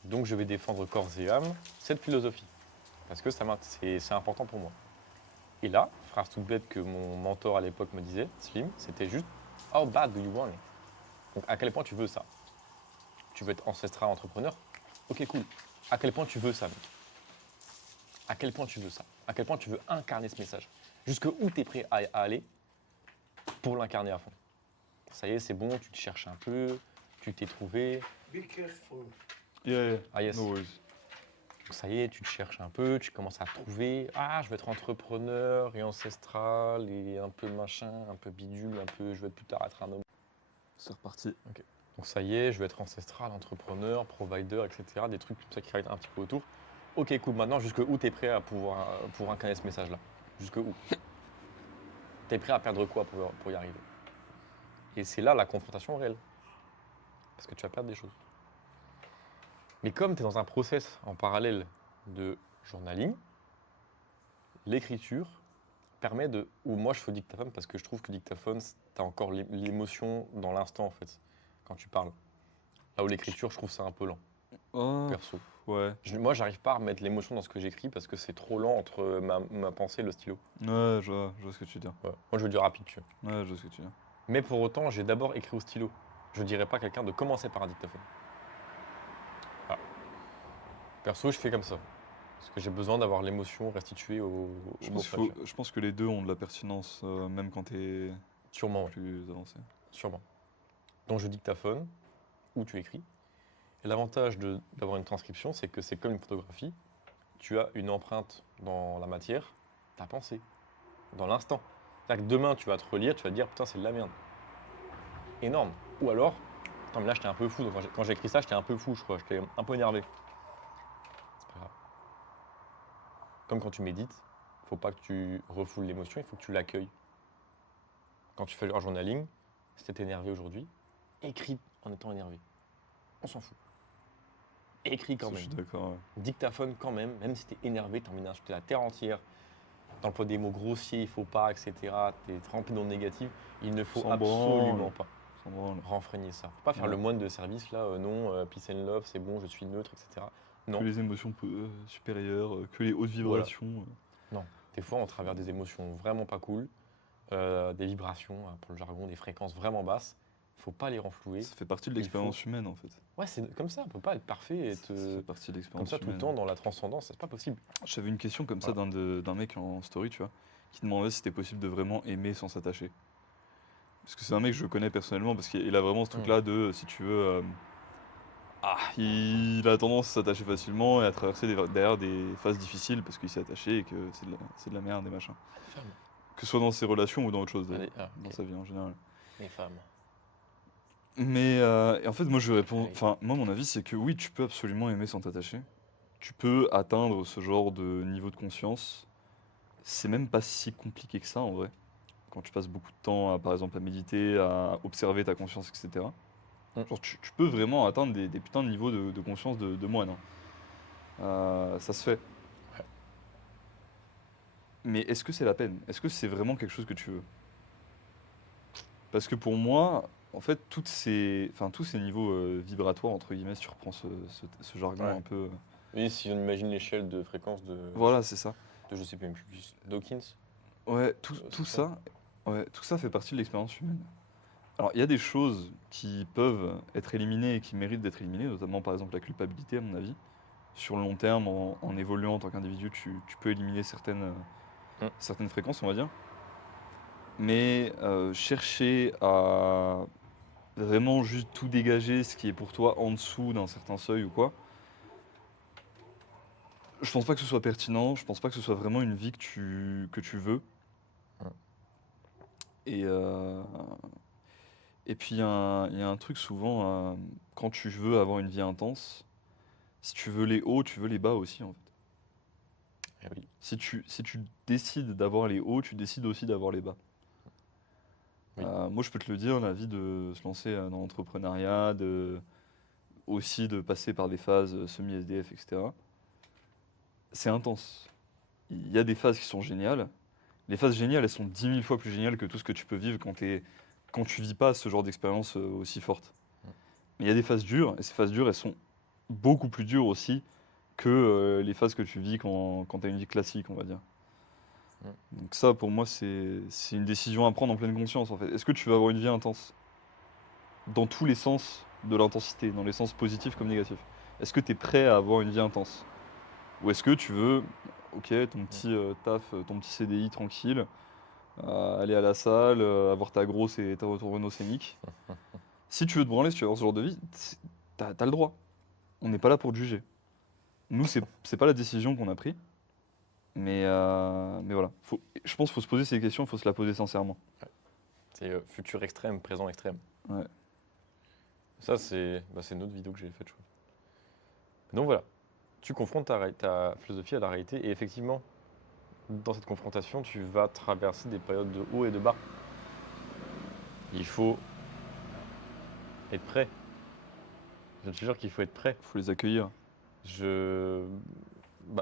donc je vais défendre corps et âme cette philosophie, parce que c'est important pour moi. Et là, phrase toute bête que mon mentor à l'époque me disait, Slim, c'était juste « How bad do you want it ?» Donc à quel point tu veux ça? Tu veux être ancestral entrepreneur? Ok, cool. À quel point tu veux ça, mec? À quel point tu veux ça? À quel point tu veux incarner ce message? Jusque où tu es prêt à aller pour l'incarner à fond? Ça y est, c'est bon, tu te cherches un peu, tu t'es trouvé. Be careful. Yeah, Ah yes. no worries. Donc ça y est, tu te cherches un peu, tu commences à trouver. Ah, je veux être entrepreneur et ancestral et un peu machin, un peu bidule, un peu. Je veux plus tard être un homme. C'est reparti. Donc ça y est, je veux être ancestral, entrepreneur, provider, etc. Des trucs comme ça qui gravitent un petit peu autour. Ok, cool. Maintenant, jusque où tu es prêt à pour incarner ce message-là? Jusque où? Tu es prêt à perdre quoi pour y arriver? Et c'est là la confrontation réelle. Parce que tu vas perdre des choses. Mais comme tu es dans un process en parallèle de journaling, l'écriture permet de... Ou moi, je fais dictaphone parce que je trouve que dictaphone, tu as encore l'émotion dans l'instant, en fait, quand tu parles. Là où l'écriture, je trouve ça un peu lent. Oh, perso. ouais. Moi, j'arrive pas à remettre l'émotion dans ce que j'écris parce que c'est trop lent entre ma pensée et le stylo. Ouais, je vois ce que tu veux dire. Ouais. Moi, je veux du rapide, tu vois. Ouais, je vois ce que tu veux dire. Mais pour autant, j'ai d'abord écrit au stylo. Je dirais pas à quelqu'un de commencer par un dictaphone. Voilà. Perso, je fais comme ça. Parce que j'ai besoin d'avoir l'émotion restituée au mot fragile. Je pense que les deux ont de la pertinence, même quand t'es Sûrement, ouais. plus avancé. Sûrement. Donc je dictaphone ou tu écris. Et l'avantage d'avoir une transcription, c'est que c'est comme une photographie. Tu as une empreinte dans la matière, ta pensée, dans l'instant. C'est-à-dire que demain, tu vas te relire, tu vas te dire putain, c'est de la merde. Énorme. Ou alors, attends, mais là, j'étais un peu fou. Donc, quand j'ai écrit ça, j'étais un peu fou, je crois. J'étais un peu énervé. C'est pas grave. Comme quand tu médites, faut pas que tu refoules l'émotion, il faut que tu l'accueilles. Quand tu fais un journaling, si t'es énervé aujourd'hui, écris en étant énervé. On s'en fout. Écris quand Ça, je même. suis d'accord. Ouais. Dictaphone quand même si t'es énervé, t'as envie d'insulter la terre entière, t'emploies des mots grossiers, il faut pas, etc. T'es rempli d'ondes négatives, il ne faut Sans absolument branle. pas Sans branle. renfreigner ça. Faut pas faire Ouais. le moine de service là, non, peace and love, c'est bon, je suis neutre, etc. Que Non, les émotions supérieures, que les hautes voilà. vibrations. Non. Des fois, on travers des émotions vraiment pas cool, des vibrations, pour le jargon, des fréquences vraiment basses. Faut pas les renflouer. Ça fait partie de Il faut- l'expérience humaine en fait. Ouais, c'est comme ça, on peut pas être parfait et Ça fait partie de comme l'expérience ça tout le humaine. temps dans la transcendance, c'est pas possible. J'avais une question comme ça Voilà. d'un mec en story, tu vois, qui demandait si c'était possible de vraiment aimer sans s'attacher. Parce que c'est un mec que je connais personnellement, parce qu'il a vraiment ce truc-là de, si tu veux, il a tendance à s'attacher facilement et à traverser derrière des phases difficiles parce qu'il s'est attaché et que c'est de la merde et machin. Les femmes. Que ce soit dans ses relations ou dans autre chose, d'ailleurs, Allez, dans ok. sa vie en général. Les femmes. Mais et en fait, moi je réponds, Allez. enfin, moi mon avis c'est que oui, tu peux absolument aimer sans t'attacher. Tu peux atteindre ce genre de niveau de conscience. C'est même pas si compliqué que ça en vrai. Quand tu passes beaucoup de temps, par exemple, à méditer, à observer ta conscience, etc. Genre, tu peux vraiment atteindre des putains de niveaux de conscience de moine, hein. Ça se fait. Ouais. Mais est-ce que c'est la peine? Est-ce que c'est vraiment quelque chose que tu veux? Parce que pour moi, en fait, tous ces niveaux vibratoires, entre guillemets, si tu reprends ce jargon Ouais. un peu. Oui, si on imagine l'échelle de fréquence Voilà, c'est ça. de je sais même plus, Dawkins. Ouais, C'est ça. tout ça fait partie de l'expérience humaine. Alors, il y a des choses qui peuvent être éliminées et qui méritent d'être éliminées, notamment par exemple la culpabilité, à mon avis. Sur le long terme, en évoluant en tant qu'individu, tu peux éliminer Mm. certaines fréquences, on va dire. Mais chercher à vraiment juste tout dégager, ce qui est pour toi en dessous d'un certain seuil ou quoi, je pense pas que ce soit pertinent, je pense pas que ce soit vraiment une vie que tu veux. Mm. Et, et puis il y a un truc souvent, quand tu veux avoir une vie intense, si tu veux les hauts, tu veux les bas aussi en fait. Eh oui. Si tu décides d'avoir les hauts, tu décides aussi d'avoir les bas. Oui. Moi je peux te le dire, la vie de se lancer dans l'entrepreneuriat, aussi de passer par des phases semi-SDF, etc. C'est intense. Il y a des phases qui sont géniales. Les phases géniales, elles sont 10 000 fois plus géniales que tout ce que tu peux vivre quand tu vis pas ce genre d'expérience aussi forte. Mm. Mais il y a des phases dures, et ces phases dures, elles sont beaucoup plus dures aussi que les phases que tu vis quand tu as une vie classique, on va dire. Donc ça, pour moi, c'est une décision à prendre en pleine conscience, en fait. Est-ce que tu veux avoir une vie intense? Dans tous les sens de l'intensité, dans les sens positifs comme négatifs. Est-ce que tu es prêt à avoir une vie intense? Ou est-ce que tu veux, ok, ton petit taf, ton petit CDI tranquille, aller à la salle, avoir ta grosse et ton Renault Scénic. Si tu veux te branler, si tu veux avoir ce genre de vie, t'as le droit. On n'est pas là pour te juger. Nous, c'est pas la décision qu'on a prise. Mais voilà. Je pense qu'il faut se poser ces questions, il faut se la poser sincèrement. C'est futur extrême, présent extrême. Ouais. Ça, c'est une autre vidéo que j'ai faite, je crois. Donc voilà, tu confrontes ta philosophie à la réalité et effectivement, dans cette confrontation, tu vas traverser des périodes de haut et de bas. Il faut être prêt. Je te jure qu'il faut être prêt. Il faut les accueillir.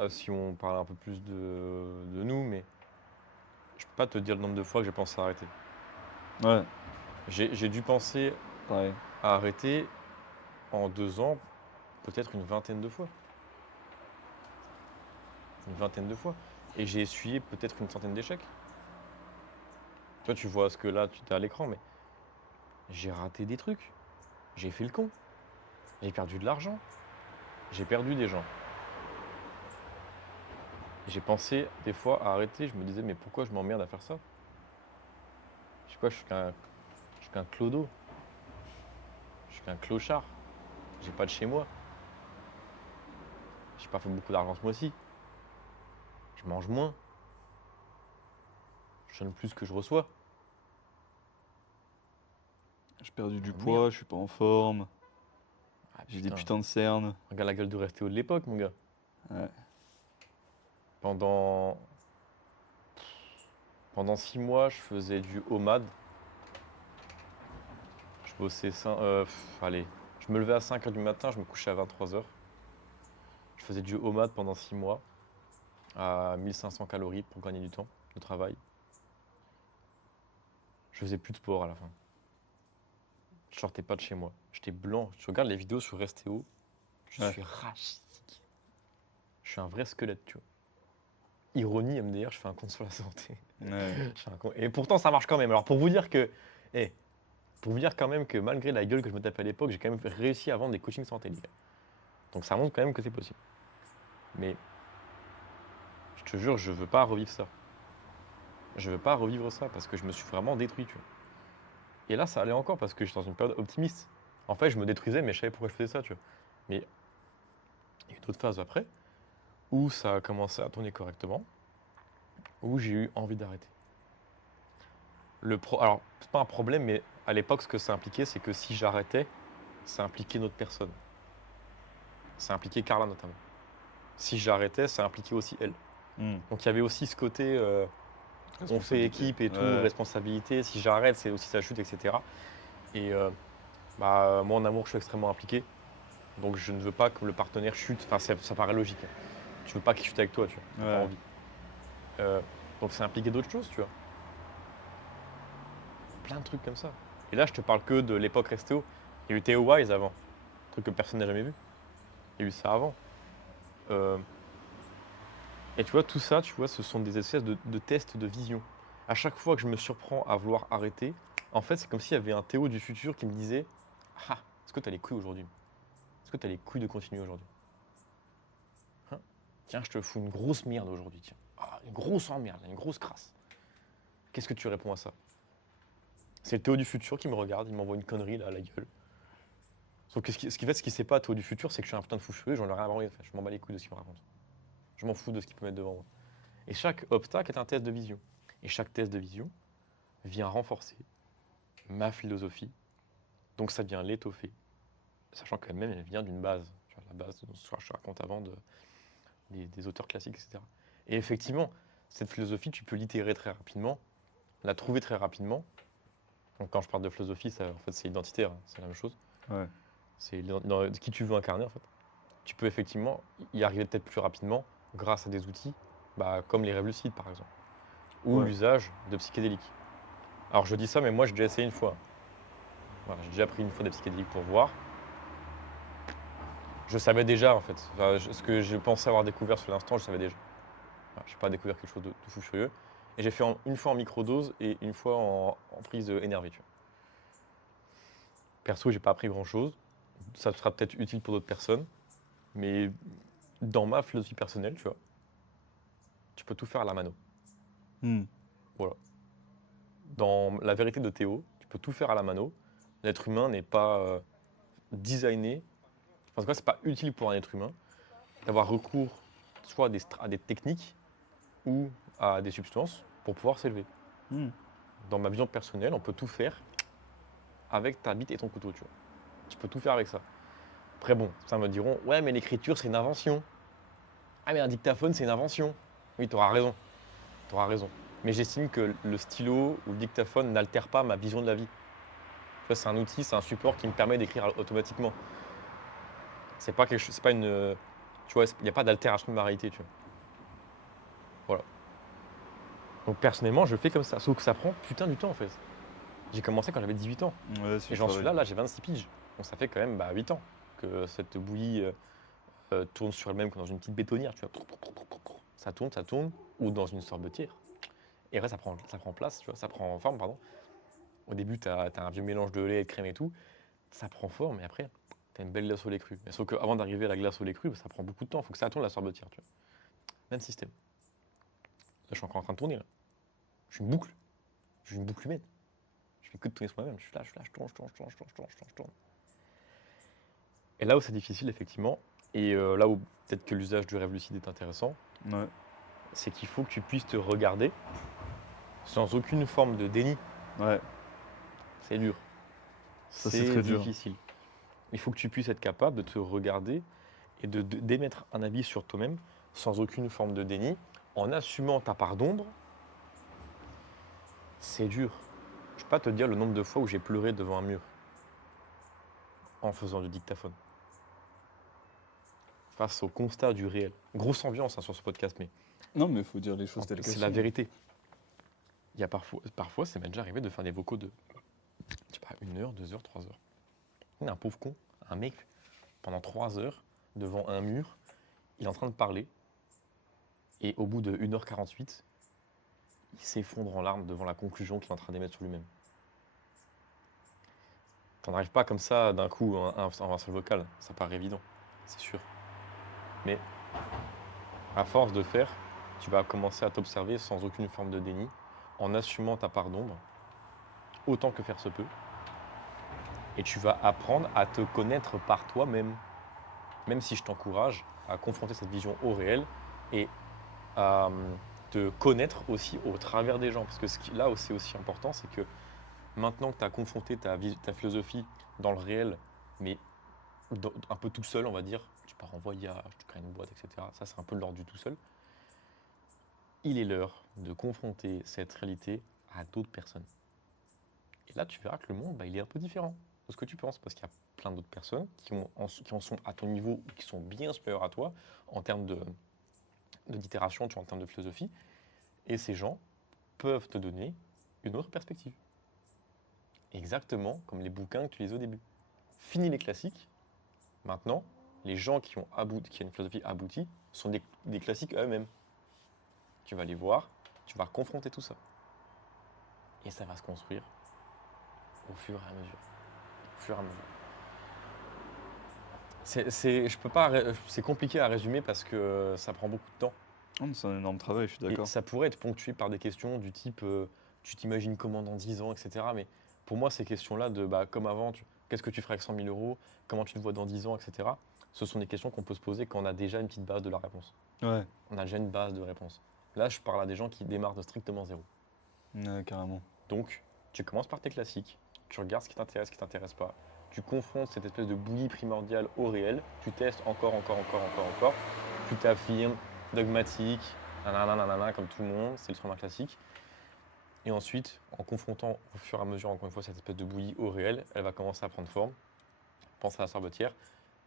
Si on parle un peu plus de nous, mais je peux pas te dire le nombre de fois que j'ai pensé à arrêter. Ouais, J'ai dû penser pareil. à arrêter en 2 ans peut-être une vingtaine de fois. Une vingtaine de fois. Et j'ai essuyé peut-être une centaine d'échecs. Toi, tu vois ce que là, tu es à l'écran, mais j'ai raté des trucs. J'ai fait le con. J'ai perdu de l'argent. J'ai perdu des gens. J'ai pensé des fois à arrêter. Je me disais, mais pourquoi je m'emmerde à faire ça? Je sais quoi, je suis qu'un clodo. Je suis qu'un clochard. J'ai pas de chez moi. J'ai pas fait beaucoup d'argent ce mois-ci. Je mange moins. Je donne plus que je reçois. J'ai perdu du Ah, poids, merde. je suis pas en forme. Ah, J'ai des putain. putains de cernes. Regarde la gueule de Restéo de l'époque, mon gars. Ouais. Pendant 6 mois, je faisais du homad. Je bossais allez, je me levais à 5 h du matin, je me couchais à 23 h. Je faisais du homad pendant 6 mois à 1500 calories pour gagner du temps de travail. Je faisais plus de sport à la fin. Je sortais pas de chez moi. J'étais blanc. Je regarde les vidéos sur Restéo. Je Ouais. suis rachitique. Je suis un vrai squelette, tu vois. Ironie, MDR, je fais un compte sur la santé. Ouais. Je fais un compte- Et pourtant, ça marche quand même. Alors, pour vous dire que, eh, pour vous dire quand même que malgré la gueule que je me tapais à l'époque, j'ai quand même réussi à vendre des coachings santé, les gars. Donc, ça montre quand même que c'est possible. Mais, je te jure, je veux pas revivre ça. Je veux pas revivre ça parce que je me suis vraiment détruit, tu vois. Et là, ça allait encore parce que j'étais dans une période optimiste. En fait, je me détruisais, mais je savais pourquoi je faisais ça, tu vois. Mais il y a eu d'autres phases après où ça a commencé à tourner correctement, où j'ai eu envie d'arrêter. Alors, c'est pas un problème, mais à l'époque, ce que ça impliquait, c'est que si j'arrêtais, ça impliquait notre personne. Ça impliquait Carla notamment. Si j'arrêtais, ça impliquait aussi elle. Hmm. Donc il y avait aussi ce côté, on fait Responsabilité. équipe et tout, Ouais. responsabilité. Si j'arrête, c'est aussi sa chute, etc. Et moi, en amour, je suis extrêmement impliqué. Donc je ne veux pas que le partenaire chute. Enfin, ça paraît logique, hein. Tu veux pas qu'il chute avec toi, tu vois. T'as pas Ouais. envie. Euh, donc ça impliquait d'autres choses, tu vois. Plein de trucs comme ça. Et là, je te parle que de l'époque Restéo. Il y a eu Theo Wise avant. Un truc que personne n'a jamais vu. Il y a eu ça avant. Euh, Et tu vois, tout ça, tu vois, ce sont des espèces de tests de vision. À chaque fois que je me surprends à vouloir arrêter, en fait, c'est comme s'il y avait un Théo du futur qui me disait: ah, est-ce que tu as les couilles aujourd'hui? Est-ce que tu as les couilles de continuer aujourd'hui? Hein? Tiens, je te fous une grosse merde aujourd'hui, tiens. Ah, une grosse emmerde, une grosse crasse. Qu'est-ce que tu réponds à ça? C'est le Théo du futur qui me regarde, il m'envoie une connerie là à la gueule. Sauf que ce qui sait pas, Théo du futur, c'est que je suis un putain de fou furieux, j'en ai rien à branler. Je m'en bats les couilles de ce qu'il me raconte. Je m'en fous de ce qu'il peut mettre devant moi. Et chaque obstacle est un test de vision. Et chaque test de vision vient renforcer ma philosophie. Donc ça vient l'étoffer. Sachant qu'elle-même, elle vient d'une base. Tu vois, la base de ce que je raconte avant des auteurs classiques, etc. Et effectivement, cette philosophie, tu peux l'itérer très rapidement, la trouver très rapidement. Donc quand je parle de philosophie, ça, en fait, c'est identitaire, hein, c'est la même chose. Ouais. C'est dans qui tu veux incarner, en fait. Tu peux effectivement y arriver peut-être plus rapidement grâce à des outils, comme les rêves lucides, par exemple, ou Ouais. l'usage de psychédéliques. Alors je dis ça, mais moi j'ai déjà essayé une fois. Voilà, j'ai déjà pris une fois des psychédéliques pour voir. Je savais déjà en fait. Enfin, ce que je pensais avoir découvert sur l'instant, je savais déjà. Voilà, je n'ai pas découvert quelque chose de fou furieux. Et j'ai fait une fois en microdose et une fois en prise énervée. Tu vois. Perso, j'ai pas appris grand chose. Ça sera peut-être utile pour d'autres personnes. Mais dans ma philosophie personnelle, tu vois, tu peux tout faire à la mano. Hmm. Voilà. Dans la vérité de Théo, tu peux tout faire à la mano. L'être humain n'est pas designé. En tout cas, c'est pas utile pour un être humain d'avoir recours soit à des techniques ou à des substances pour pouvoir s'élever. Hmm. Dans ma vision personnelle, on peut tout faire avec ta bite et ton couteau, tu vois. Tu peux tout faire avec ça. Après bon, ça me diront, ouais mais l'écriture c'est une invention. Ah mais un dictaphone c'est une invention. Oui, tu auras raison. Tu auras raison. Mais j'estime que le stylo ou le dictaphone n'altère pas ma vision de la vie. Tu vois, c'est un outil, c'est un support qui me permet d'écrire automatiquement. C'est pas quelque chose, c'est pas une, tu vois, il n'y a pas d'altération de ma réalité, tu vois. Voilà. Donc personnellement, je fais comme ça. Sauf que ça prend putain du temps en fait. J'ai commencé quand j'avais 18 ans. Ouais, c'est Et j'en suis pareil. là, j'ai 26 piges. Donc ça fait quand même 8 ans que cette bouillie tourne sur elle-même comme dans une petite bétonnière, tu vois. Ça tourne, ou dans une sorbetière. Et après, ça prend place, tu vois, ça prend forme, pardon. Au début, tu as un vieux mélange de lait et de crème et tout. Ça prend forme, et après, tu as une belle glace au lait cru. Mais sauf qu'avant d'arriver à la glace au lait cru, bah, ça prend beaucoup de temps. Il faut que ça tourne la sorbetière, tu vois. Même système. Là, je suis encore en train de tourner, là. Je suis une boucle. Je suis une boucle humaine. Je fais que de tourner sur moi-même. Je suis là, je tourne, je tourne, je tourne, je tourne, je tourne, je tourne, je tourne. Et là où c'est difficile, effectivement, et là où peut-être que l'usage du rêve lucide est intéressant, Ouais. c'est qu'il faut que tu puisses te regarder sans aucune forme de déni. Ouais. C'est dur. Ça, c'est très dur. difficile. Il faut que tu puisses être capable de te regarder et d'émettre un avis sur toi-même sans aucune forme de déni, en assumant ta part d'ombre. C'est dur. Je ne peux pas te dire le nombre de fois où j'ai pleuré devant un mur en faisant du dictaphone. Face au constat du réel. Grosse ambiance sur ce podcast, mais Non, mais il faut dire les choses telles qu'elles c'est la sont. vérité. Il y a parfois, ça m'est déjà arrivé de faire des vocaux de, je sais pas, 1 heure, 2 heures, 3 heures. Il y a un pauvre con, un mec, pendant 3 heures, devant un mur, il est en train de parler, et au bout de 1h48, il s'effondre en larmes devant la conclusion qu'il est en train d'émettre sur lui-même. T'en arrives pas comme ça d'un coup en un seul vocal, ça paraît évident, c'est sûr. Mais à force de faire, tu vas commencer à t'observer sans aucune forme de déni, en assumant ta part d'ombre, autant que faire se peut. Et tu vas apprendre à te connaître par toi-même. Même si je t'encourage à confronter cette vision au réel et à te connaître aussi au travers des gens. Parce que là où c'est aussi important, c'est que maintenant que tu as confronté ta philosophie dans le réel, mais un peu tout seul, on va dire, tu pars en voyage, tu crées une boîte, etc. Ça, c'est un peu de l'ordre du tout seul. Il est l'heure de confronter cette réalité à d'autres personnes. Et là, tu verras que le monde, il est un peu différent de ce que tu penses, parce qu'il y a plein d'autres personnes qui en sont à ton niveau ou qui sont bien supérieures à toi en termes d'itération, en termes de philosophie. Et ces gens peuvent te donner une autre perspective. Exactement comme les bouquins que tu lisais au début. Fini les classiques. Maintenant, les gens qui ont une philosophie aboutie sont des classiques eux-mêmes. Tu vas les voir, tu vas confronter tout ça. Et ça va se construire au fur et à mesure. Au fur et à mesure. C'est compliqué à résumer parce que ça prend beaucoup de temps. C'est un énorme travail, je suis d'accord. Et ça pourrait être ponctué par des questions du type tu t'imagines comment dans 10 ans, etc. Mais pour moi, ces questions-là, comme avant, qu'est-ce que tu ferais avec 100 000 euros, comment tu te vois dans 10 ans, etc. Ce sont des questions qu'on peut se poser quand on a déjà une petite base de la réponse. Ouais. On a déjà une base de réponse. Là, je parle à des gens qui démarrent de strictement zéro. Ouais, carrément. Donc, tu commences par tes classiques, tu regardes ce qui t'intéresse pas. Tu confrontes cette espèce de bouillie primordiale au réel, tu testes encore. Tu t'affirmes, dogmatique, nanana, comme tout le monde, c'est le format classique. Et ensuite, en confrontant au fur et à mesure, encore une fois, cette espèce de bouillie au réel, elle va commencer à prendre forme. Pense à la sorbetière,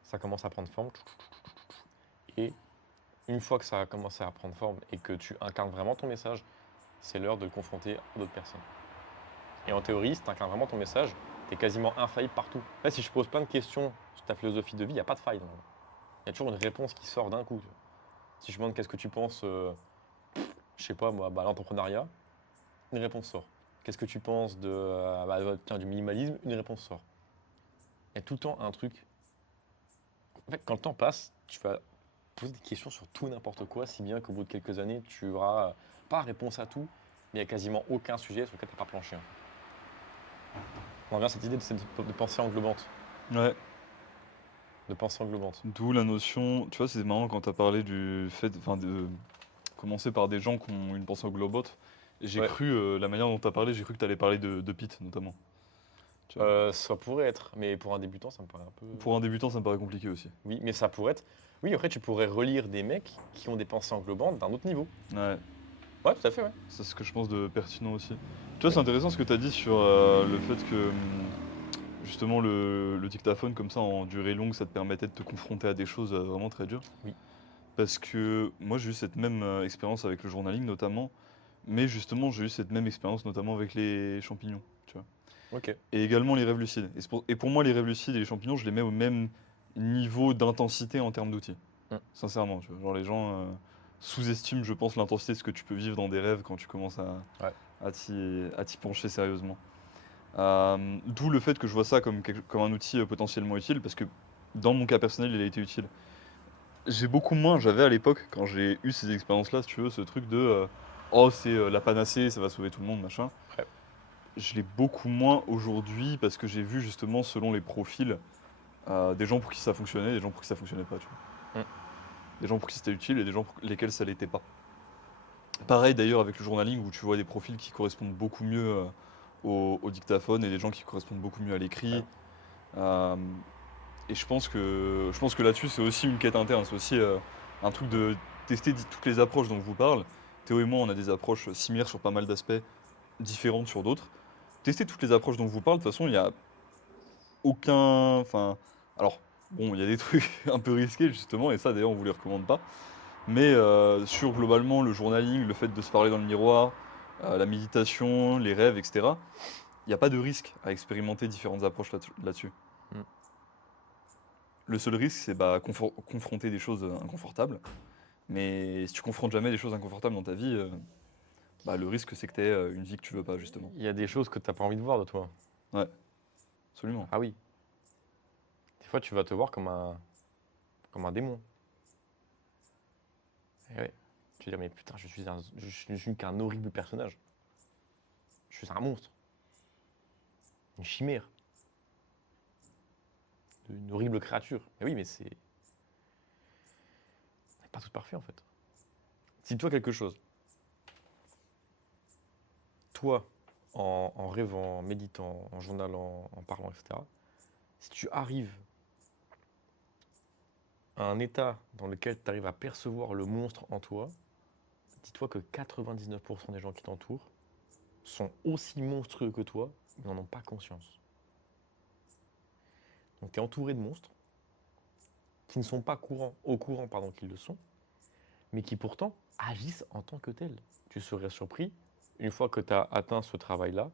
ça commence à prendre forme. Et une fois que ça a commencé à prendre forme et que tu incarnes vraiment ton message, c'est l'heure de le confronter à d'autres personnes. Et en théorie, si tu incarnes vraiment ton message, tu es quasiment infaillible partout. Là, si je pose plein de questions sur ta philosophie de vie, il n'y a pas de faille. Il y a toujours une réponse qui sort d'un coup. Si je demande qu'est-ce que tu penses, je sais pas moi, l'entrepreneuriat, une réponse sort. Qu'est-ce que tu penses du minimalisme, une réponse sort. Il y a tout le temps un truc. En fait, quand le temps passe, tu vas poser des questions sur tout n'importe quoi, si bien qu'au bout de quelques années, tu n'auras pas réponse à tout, mais il n'y a quasiment aucun sujet sur lequel tu n'as pas planché. On revient à cette idée de pensée englobante. Ouais. De pensée englobante. D'où la notion, tu vois, c'est marrant quand tu as parlé du fait de commencer par des gens qui ont une pensée englobante. J'ai Ouais. cru, la manière dont tu as parlé, j'ai cru que tu allais parler de Pete notamment. Ça pourrait être, mais pour un débutant, ça me paraît un peu. Pour un débutant, ça me paraît compliqué aussi. Oui, mais ça pourrait être. Oui, après, tu pourrais relire des mecs qui ont des pensées englobantes d'un autre niveau. Ouais. Ouais, tout à fait, ouais. C'est ce que je pense de pertinent aussi. Tu vois, Oui. c'est intéressant ce que tu as dit sur le fait que justement le dictaphone comme ça en durée longue, ça te permettait de te confronter à des choses vraiment très dures. Oui. Parce que moi j'ai eu cette même expérience avec le journaling notamment, mais justement j'ai eu cette même expérience notamment avec les champignons, tu vois. Ok. Et également les rêves lucides. Et pour moi les rêves lucides et les champignons, je les mets au même niveau d'intensité en termes d'outils. Mm. Sincèrement, tu vois. Genre les gens sous-estiment, je pense, l'intensité de ce que tu peux vivre dans des rêves quand tu commences Ouais. à t'y pencher sérieusement. D'où le fait que je vois ça comme un outil potentiellement utile, parce que dans mon cas personnel, il a été utile. J'ai beaucoup moins, j'avais à l'époque, quand j'ai eu ces expériences-là, si tu veux, ce truc de oh, c'est la panacée, ça va sauver tout le monde, machin. Ouais. Je l'ai beaucoup moins aujourd'hui parce que j'ai vu justement, selon les profils, des gens pour qui ça fonctionnait, des gens pour qui ça fonctionnait pas, tu vois. Mm. Des gens pour qui c'était utile et des gens pour lesquels ça l'était pas. Pareil d'ailleurs avec le journaling où tu vois des profils qui correspondent beaucoup mieux au dictaphone et des gens qui correspondent beaucoup mieux à l'écrit. Ouais. Euh, et je pense que là-dessus c'est aussi une quête interne, c'est aussi un truc de tester toutes les approches dont je vous parle. Théo et moi on a des approches similaires sur pas mal d'aspects, différentes sur d'autres. Tester toutes les approches dont je vous parle, de toute façon il y a aucun. Enfin, alors, bon, il y a des trucs un peu risqués, justement, et ça, d'ailleurs, on vous les recommande pas. Mais sur globalement le journaling, le fait de se parler dans le miroir, la méditation, les rêves, etc., il n'y a pas de risque à expérimenter différentes approches là-dessus. Mm. Le seul risque, c'est bah, confronter des choses inconfortables. Mais si tu confrontes jamais des choses inconfortables dans ta vie, bah, le risque, c'est que tu aies une vie que tu veux pas, justement. Il y a des choses que tu n'as pas envie de voir de toi. Ouais, absolument. Ah oui. Des fois, tu vas te voir comme un démon. Et ouais. Tu vas dire, mais putain, je suis qu'un horrible personnage. Je suis un monstre. Une chimère. Une horrible créature. Mais oui, mais c'est pas tout parfait en fait. Dis-toi quelque chose. Toi, en rêvant, en méditant, en journalant, en parlant, etc., si tu arrives à un état dans lequel tu arrives à percevoir le monstre en toi, dis-toi que 99% des gens qui t'entourent sont aussi monstrueux que toi, mais n'en ont pas conscience. Donc tu es entouré de monstres qui ne sont pas au courant qu'ils le sont, mais qui pourtant agissent en tant que tels. Tu serais surpris, une fois que tu as atteint ce travail-là,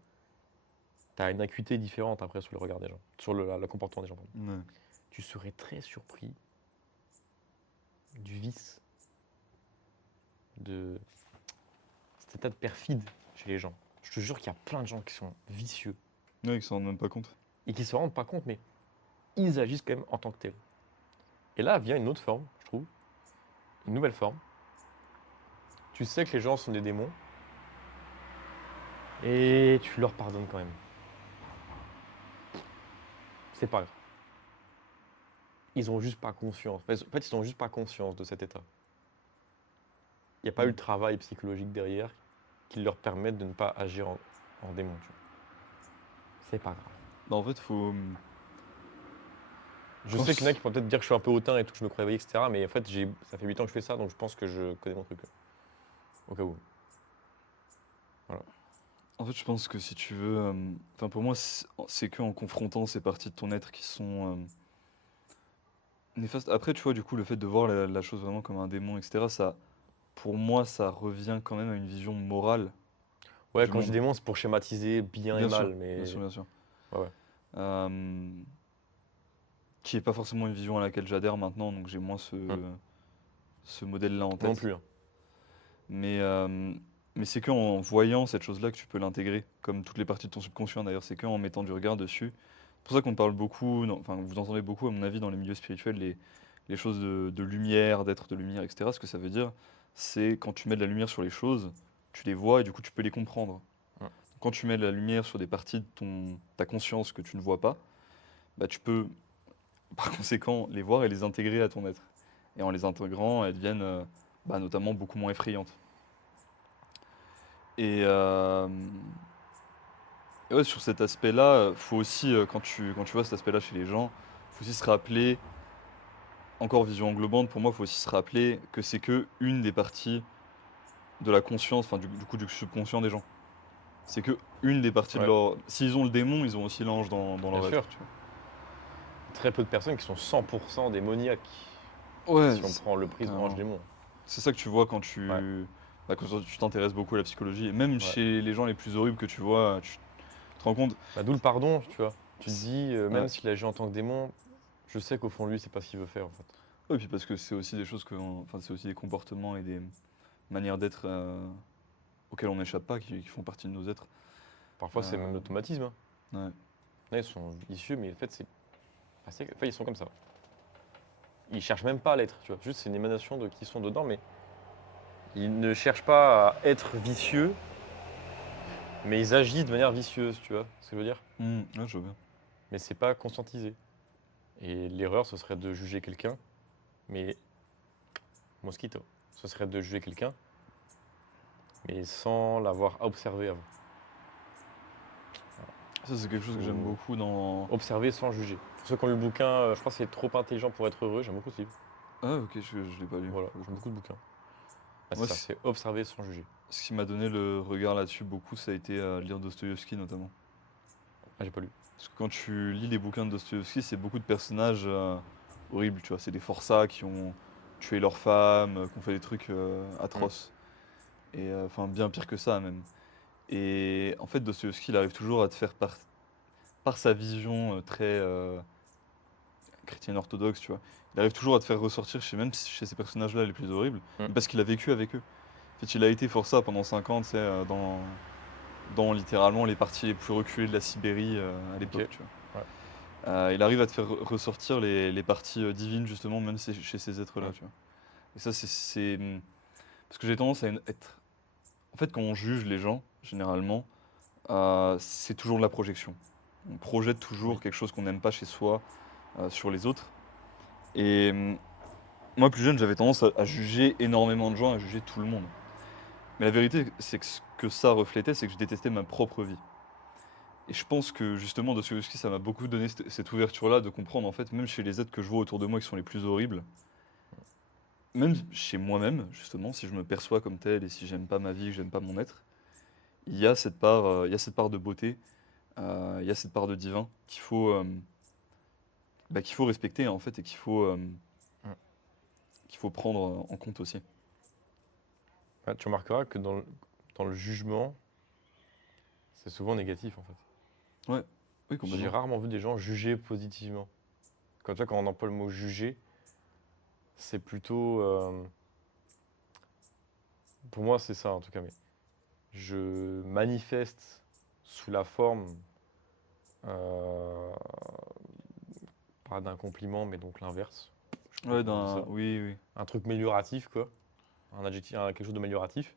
tu as une acuité différente après sur le regard des gens, sur le comportement des gens. Pardon. Ouais. Tu serais très surpris du vice, de cet état de perfide chez les gens. Je te jure qu'il y a plein de gens qui sont vicieux Ouais, ils s'en rendent même pas compte. et qui ne se rendent pas compte, mais ils agissent quand même en tant que tels. Et là vient une autre forme, je trouve, une nouvelle forme. Tu sais que les gens sont des démons et tu leur pardonnes quand même. C'est pas grave. Ils ont juste pas conscience. En fait, ils ont juste pas conscience de cet état. Il n'y a pas eu de travail psychologique derrière qui leur permette de ne pas agir en démon. Tu vois. C'est pas grave. Bah, en fait, faut. Je Quand sais qu'il y en a qui pourraient peut-être dire que je suis un peu hautain et tout, que je me crois éveillé, etc. Mais en fait, ça fait 8 ans que je fais ça, donc je pense que je connais mon truc. Au cas où. En fait, je pense que si tu veux. Enfin, pour moi, c'est que en confrontant ces parties de ton être qui sont néfastes. Après, tu vois, du coup, le fait de voir la chose vraiment comme un démon, etc., ça, pour moi, ça revient quand même à une vision morale Ouais, du quand je dis monde. démon, c'est pour schématiser bien et Bien sûr, mal, mais. bien sûr, bien sûr. Ouais, ouais. Euh, qui est pas forcément une vision à laquelle j'adhère maintenant, donc j'ai moins ce modèle-là en Moi non tête. plus. Hein. Mais c'est qu'en voyant cette chose-là que tu peux l'intégrer, comme toutes les parties de ton subconscient d'ailleurs, c'est qu'en mettant du regard dessus. C'est pour ça qu'on parle beaucoup, enfin vous entendez beaucoup à mon avis dans les milieux spirituels, les choses de lumière, d'être de lumière, etc. Ce que ça veut dire, c'est quand tu mets de la lumière sur les choses, tu les vois et du coup tu peux les comprendre. Ouais. Quand tu mets de la lumière sur des parties de ta conscience que tu ne vois pas, bah tu peux par conséquent les voir et les intégrer à ton être. Et en les intégrant, elles deviennent bah, notamment beaucoup moins effrayantes. Et, et ouais, sur cet aspect-là, faut aussi, quand tu vois cet aspect-là chez les gens, faut aussi se rappeler, encore vision englobante, pour moi, faut aussi se rappeler que c'est que une des parties de la conscience, enfin du coup du subconscient des gens. C'est que une des parties de Ouais, leur. S'ils ont le démon, ils ont aussi l'ange dans bien leur sûr. être. Tu Très peu de personnes qui sont 100% démoniaques, vois. Ouais, si on prend le prisme carrément. ange-démon. C'est ça que tu vois Ouais, quand tu t'intéresses beaucoup à la psychologie. Et même ouais. chez les gens les plus horribles que tu vois, tu te rends compte. Bah, d'où le pardon, tu vois. Tu te dis, Ouais, même s'il agit en tant que démon, Je sais qu'au fond de lui, c'est pas ce qu'il veut faire en fait. Ouais, et puis parce que c'est aussi des choses enfin, c'est aussi des comportements et des manières d'être auxquelles on n'échappe pas, qui font partie de nos êtres. Parfois, c'est même Euh, l'automatisme, hein. ouais. Là, ils sont vicieux, mais en fait, enfin, ils sont comme ça. Ils cherchent même pas à l'être, tu vois. Juste, c'est une émanation de qui sont dedans, mais ils ne cherchent pas à être vicieux, mais ils agissent de manière vicieuse, tu vois ce que je veux dire? Ouais, je vois bien. Mais c'est pas conscientisé. Et l'erreur, ce serait de juger quelqu'un, mais mosquito, ce serait de juger quelqu'un, mais sans l'avoir observé avant. Ça, c'est quelque chose que j'aime Faut beaucoup dans. observer sans juger. Pour ceux qui ont lu le bouquin, je crois que c'est Trop intelligent pour être heureux, j'aime beaucoup ce livre. Ah, ok, je l'ai pas lu. Voilà, pour le j'aime coup. beaucoup de bouquins. Ah, c'est Moi, ça, c'est observer sans juger. ce qui m'a donné le regard là-dessus beaucoup, ça a été lire Dostoïevski notamment. Ah, j'ai pas lu. Parce que quand tu lis les bouquins de Dostoïevski, c'est beaucoup de personnages horribles, tu vois. C'est des forçats qui ont tué leurs femmes, qui ont fait des trucs atroces. Et enfin, bien pire que ça même. Et en fait, Dostoïevski, il arrive toujours à te faire par sa vision très chrétienne orthodoxe, tu vois. Il arrive toujours à te faire ressortir même chez ces personnages-là les plus horribles, Mm. parce qu'il a vécu avec eux. En fait, il a été forçat pendant 5 ans, tu sais, dans littéralement les parties les plus reculées de la Sibérie à l'époque, Ok. tu vois. Ouais. Il arrive à te faire ressortir les parties divines, justement, même chez ces êtres-là, Mm. tu vois. Et ça, parce que j'ai tendance à être. En fait, quand on juge les gens, généralement, c'est toujours de la projection. On projette toujours Oui. quelque chose qu'on n'aime pas chez soi sur les autres. Et moi, plus jeune, j'avais tendance à juger énormément de gens, à juger tout le monde. Mais la vérité, c'est que ce que ça reflétait, c'est que je détestais ma propre vie. Et je pense que justement, Dostoïevski, ça m'a beaucoup donné cette ouverture-là de comprendre, en fait, même chez les êtres que je vois autour de moi qui sont les plus horribles, même chez moi-même, justement, si je me perçois comme tel et si j'aime pas ma vie, que j'aime pas mon être, il y a cette part de beauté, il y a cette part de divin qu'il faut respecter, en fait, et Mm. qu'il faut prendre en compte aussi. Ouais, tu remarqueras que dans le jugement, c'est souvent négatif en fait. Ouais, oui, J'ai complètement. rarement vu des gens juger positivement. Quand tu vois, quand on emploie le mot juger, c'est plutôt. Pour moi, c'est ça en tout cas, mais je manifeste sous la forme, euh, pas d'un compliment, mais donc l'inverse. Je sais pas Ouais, comment on dit ça. oui, oui. Un truc amélioratif, quoi. Un adjectif, quelque chose d'amélioratif.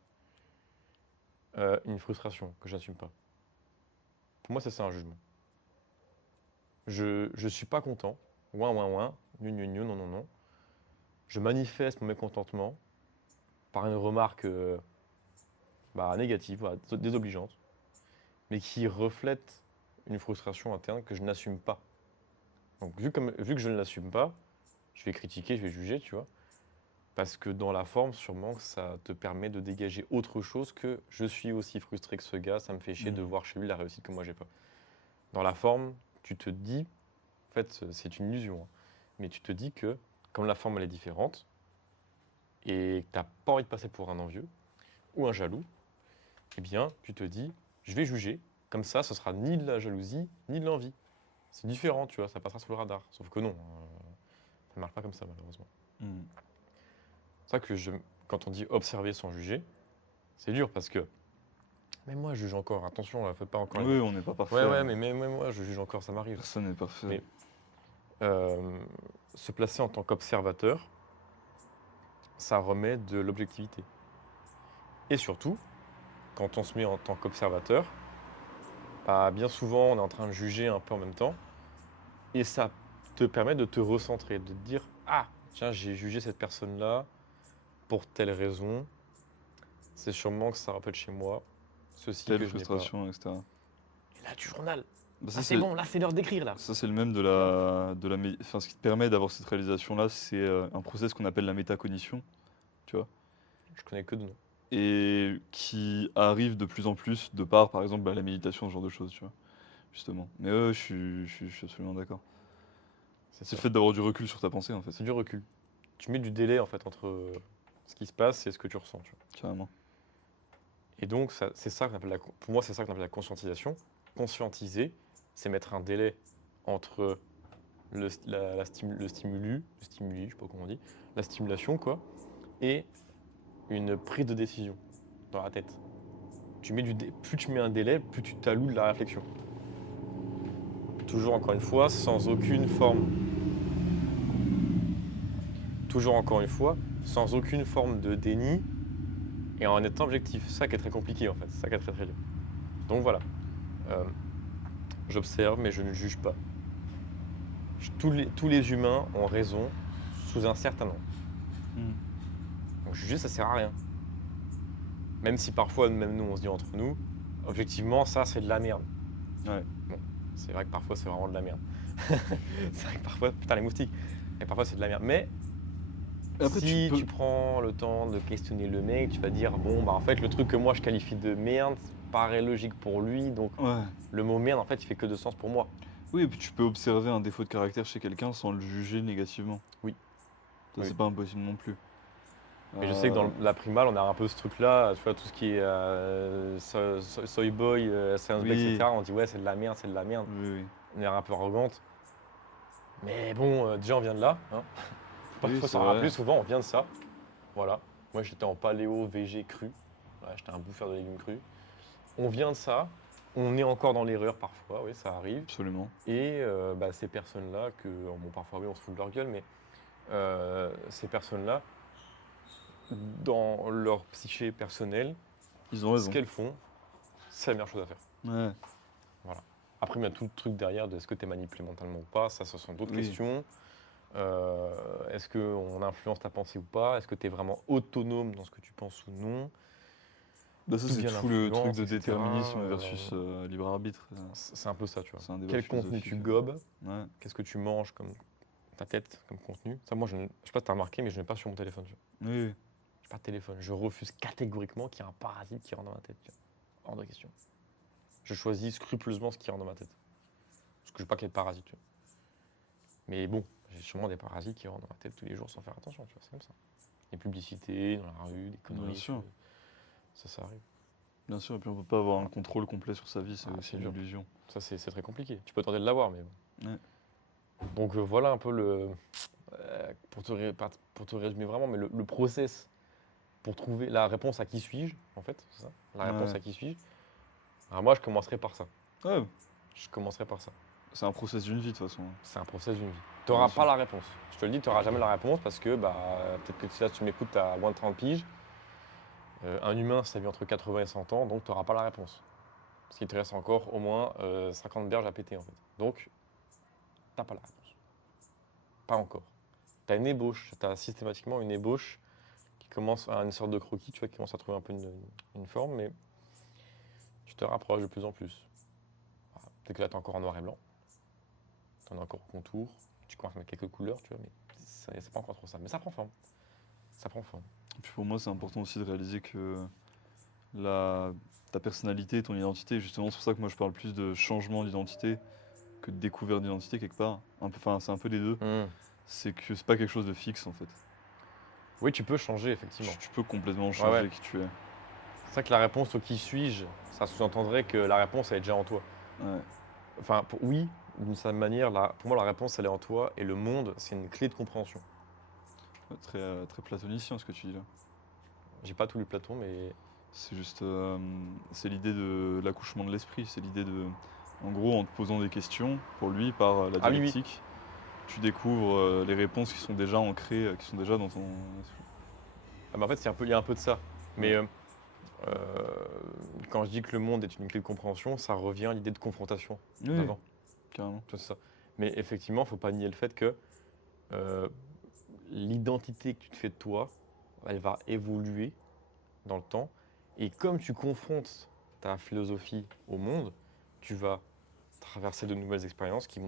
Une frustration que je n'assume pas. Pour moi, c'est ça un jugement. Je suis pas content. Ouin, ouin, ouin. Non, non, non. Je manifeste mon mécontentement par une remarque négative, voilà, désobligeante, mais qui reflète une frustration interne que je n'assume pas. Donc, vu que je ne l'assume pas, je vais critiquer, je vais juger, tu vois. Parce que dans la forme, sûrement que ça te permet de dégager autre chose que je suis aussi frustré que ce gars, ça me fait chier de Mhm. voir chez lui la réussite que moi j'ai pas. Dans la forme, tu te dis, en fait, c'est une illusion, hein, mais tu te dis que comme la forme elle est différente et que tu n'as pas envie de passer pour un envieux ou un jaloux, eh bien, tu te dis, je vais juger. Comme ça, ce sera ni de la jalousie, ni de l'envie. C'est différent, tu vois, ça passera sous le radar. Sauf que non, ça ne marche pas comme ça, malheureusement. Mhm. C'est ça que quand on dit observer sans juger, c'est dur parce que, même moi, je juge encore. Attention, faites pas encore. Oui, on n'est pas Ouais, parfait, ouais, hein. mais même moi, je juge encore, ça m'arrive. Personne n'est parfait. Mais euh, se placer en tant qu'observateur, ça remet de l'objectivité. Et surtout, quand on se met en tant qu'observateur, bah, bien souvent, on est en train de juger un peu en même temps. Et ça te permet de te recentrer, de te dire, ah, tiens, j'ai jugé cette personne-là pour telle raison. C'est sûrement que ça rappelle chez moi ceci Telle que je n'ai pas. frustration, etc. Et là, du journal. Bah, Là, c'est bon, là, c'est l'heure d'écrire, là. ça, c'est le même Tu vois? enfin, ce qui te permet d'avoir cette réalisation-là, c'est un process qu'on appelle la métacognition, tu vois, Je connais que de nom. et qui arrive de plus en plus de par, par exemple, la méditation, ce genre de choses, tu vois, justement. Mais je suis absolument d'accord. C'est C'est le ça. fait d'avoir du recul sur ta pensée, en fait, C'est du recul. Tu mets du délai, en fait, entre ce qui se passe et ce que tu ressens. Tu vois. carrément. Et donc, c'est ça qu'on appelle pour moi, c'est ça qu'on appelle la conscientisation. Conscientiser, c'est mettre un délai entre le stimuli, je sais pas comment on dit, la stimulation quoi, et une prise de décision dans la tête. Plus tu mets un délai, plus tu t'alloues de la réflexion. Toujours encore une fois, sans aucune forme. Toujours encore une fois, sans aucune forme de déni et en étant objectif. C'est ça qui est très compliqué en fait, c'est ça qui est très très dur. Donc voilà, Euh, j'observe mais je ne juge pas. Tous les humains ont raison sous un certain nombre. Mm. Donc juger, ça sert à rien. Même si parfois, même nous, on se dit entre nous, objectivement, ça, c'est de la merde. Ouais. Bon, c'est vrai que parfois, c'est vraiment de la merde. C'est vrai que parfois, putain, les moustiques. Et parfois, c'est de la merde. Mais Après, si tu tu prends le temps de questionner le mec, tu vas dire, bon, bah en fait, le truc que moi, je qualifie de merde, paraît logique pour lui. Donc, Ouais. le mot merde, en fait, il fait que de sens pour moi. Oui, et puis tu peux observer un défaut de caractère chez quelqu'un sans le juger négativement. Oui. Ça, Oui. c'est pas impossible non plus. Et je sais que dans Euh, la primale, on a un peu ce truc-là, tu vois, tout ce qui est soy boy, science Oui. etc. On dit ouais, c'est de la merde, c'est de la merde. Oui, oui. On est un peu arrogante. Mais bon, déjà, on vient de là. Hein. Oui, Faut c'est s'en vrai. rappeler souvent, on vient de ça. Voilà. Moi, j'étais en paléo VG cru. Voilà, j'étais un bouffeur de légumes crus. On vient de ça. On est encore dans l'erreur parfois, oui, ça arrive. Absolument. Et ces personnes-là, bon, parfois, oui, on se fout de leur gueule, mais ces personnes-là, dans leur psyché personnelle, Ils ont ce raison. qu'elles font, c'est la meilleure chose à faire. Ouais. Après, il y a tout le truc derrière de est-ce que tu es manipulé mentalement ou pas, ça, ce sont d'autres Oui. questions. Est-ce qu'on influence ta pensée ou pas? Est-ce que tu es vraiment autonome dans ce que tu penses ou non? Bah ça, D'où c'est vient tout le truc l'influence, de etc. déterminisme versus libre arbitre. C'est un peu ça, tu vois. C'est un débat Quel contenu philosophique. tu gobes? Ouais. Qu'est-ce que tu manges comme ta tête, comme contenu? Ça, moi, je sais pas si tu as remarqué, mais je n'ai pas sur mon téléphone. Tu vois. Oui, oui. Je n'ai pas de téléphone. Je refuse catégoriquement qu'il y ait un parasite qui rentre dans ma tête. Tu vois. Hors de question. Je choisis scrupuleusement ce qui rentre dans ma tête. Parce que je veux pas qu'il y ait de parasites. Tu vois. Mais bon, j'ai sûrement des parasites qui rentrent dans ma tête tous les jours sans faire attention. Tu vois. C'est comme ça. Des publicités dans la rue, des conneries. Bien sûr. Ça arrive. Bien sûr, et puis on peut pas avoir un contrôle complet sur sa vie, c'est Ah, aussi c'est une dur. illusion. Ça, c'est très compliqué. Tu peux tenter de l'avoir, mais bon. Ouais. Donc voilà un peu pour te résumer vraiment, mais le process pour trouver la réponse à qui suis-je, en fait, c'est ça? La réponse Ouais. à qui suis-je? Alors moi, je commencerai par ça. Ouais, Je commencerai par ça. c'est un process d'une vie de toute façon. C'est un process d'une vie. Tu n'auras Bien pas sûr. la réponse. Je te le dis, tu n'auras jamais la réponse parce que peut-être que si là tu m'écoutes, tu as moins de 30 piges. Un humain, ça vit entre 80 et 100 ans, donc tu n'auras pas la réponse. Parce qu'il te reste encore au moins 50 berges à péter, en fait. Donc, tu n'as pas la réponse. Pas encore. Tu as une ébauche, tu as systématiquement une ébauche qui commence à une sorte de croquis, tu vois, qui commence à trouver un peu une forme, mais tu te rapproches de plus en plus. Voilà. Peut-être que là, tu es encore en noir et blanc. Tu en as encore au contour. Tu commences à mettre quelques couleurs, tu vois, mais c'est pas encore trop ça. Mais ça prend forme. Ça prend forme. Et puis pour moi, c'est important aussi de réaliser que ta personnalité, ton identité, justement, c'est pour ça que moi je parle plus de changement d'identité que de découverte d'identité quelque part. Enfin, c'est un peu les deux. C'est que c'est pas quelque chose de fixe en fait. Oui, tu peux changer, effectivement. Tu peux complètement changer ouais. qui tu es. C'est vrai que la réponse au qui suis-je, ça sous-entendrait que la réponse, elle est déjà en toi. Ouais. Enfin, oui, d'une certaine manière, pour moi, la réponse, elle est en toi, et le monde, c'est une clé de compréhension. Très platonicien ce que tu dis là. J'ai pas tout lu Platon, mais C'est juste, c'est l'idée de l'accouchement de l'esprit. C'est l'idée de, en gros, en te posant des questions, pour lui, par la Ah oui, oui. dialectique, tu découvres les réponses qui sont déjà ancrées, qui sont déjà dans ton esprit. ah, mais en fait, il y a un peu de ça. Mais quand je dis que le monde est une clé de compréhension, ça revient à l'idée de confrontation Oui, d'avant. carrément. Tu vois, c'est ça. Mais effectivement, il ne faut pas nier le fait que l'identité que tu te fais de toi, elle va évoluer dans le temps. Et comme tu confrontes ta philosophie au monde, tu vas traverser de nouvelles expériences qui vont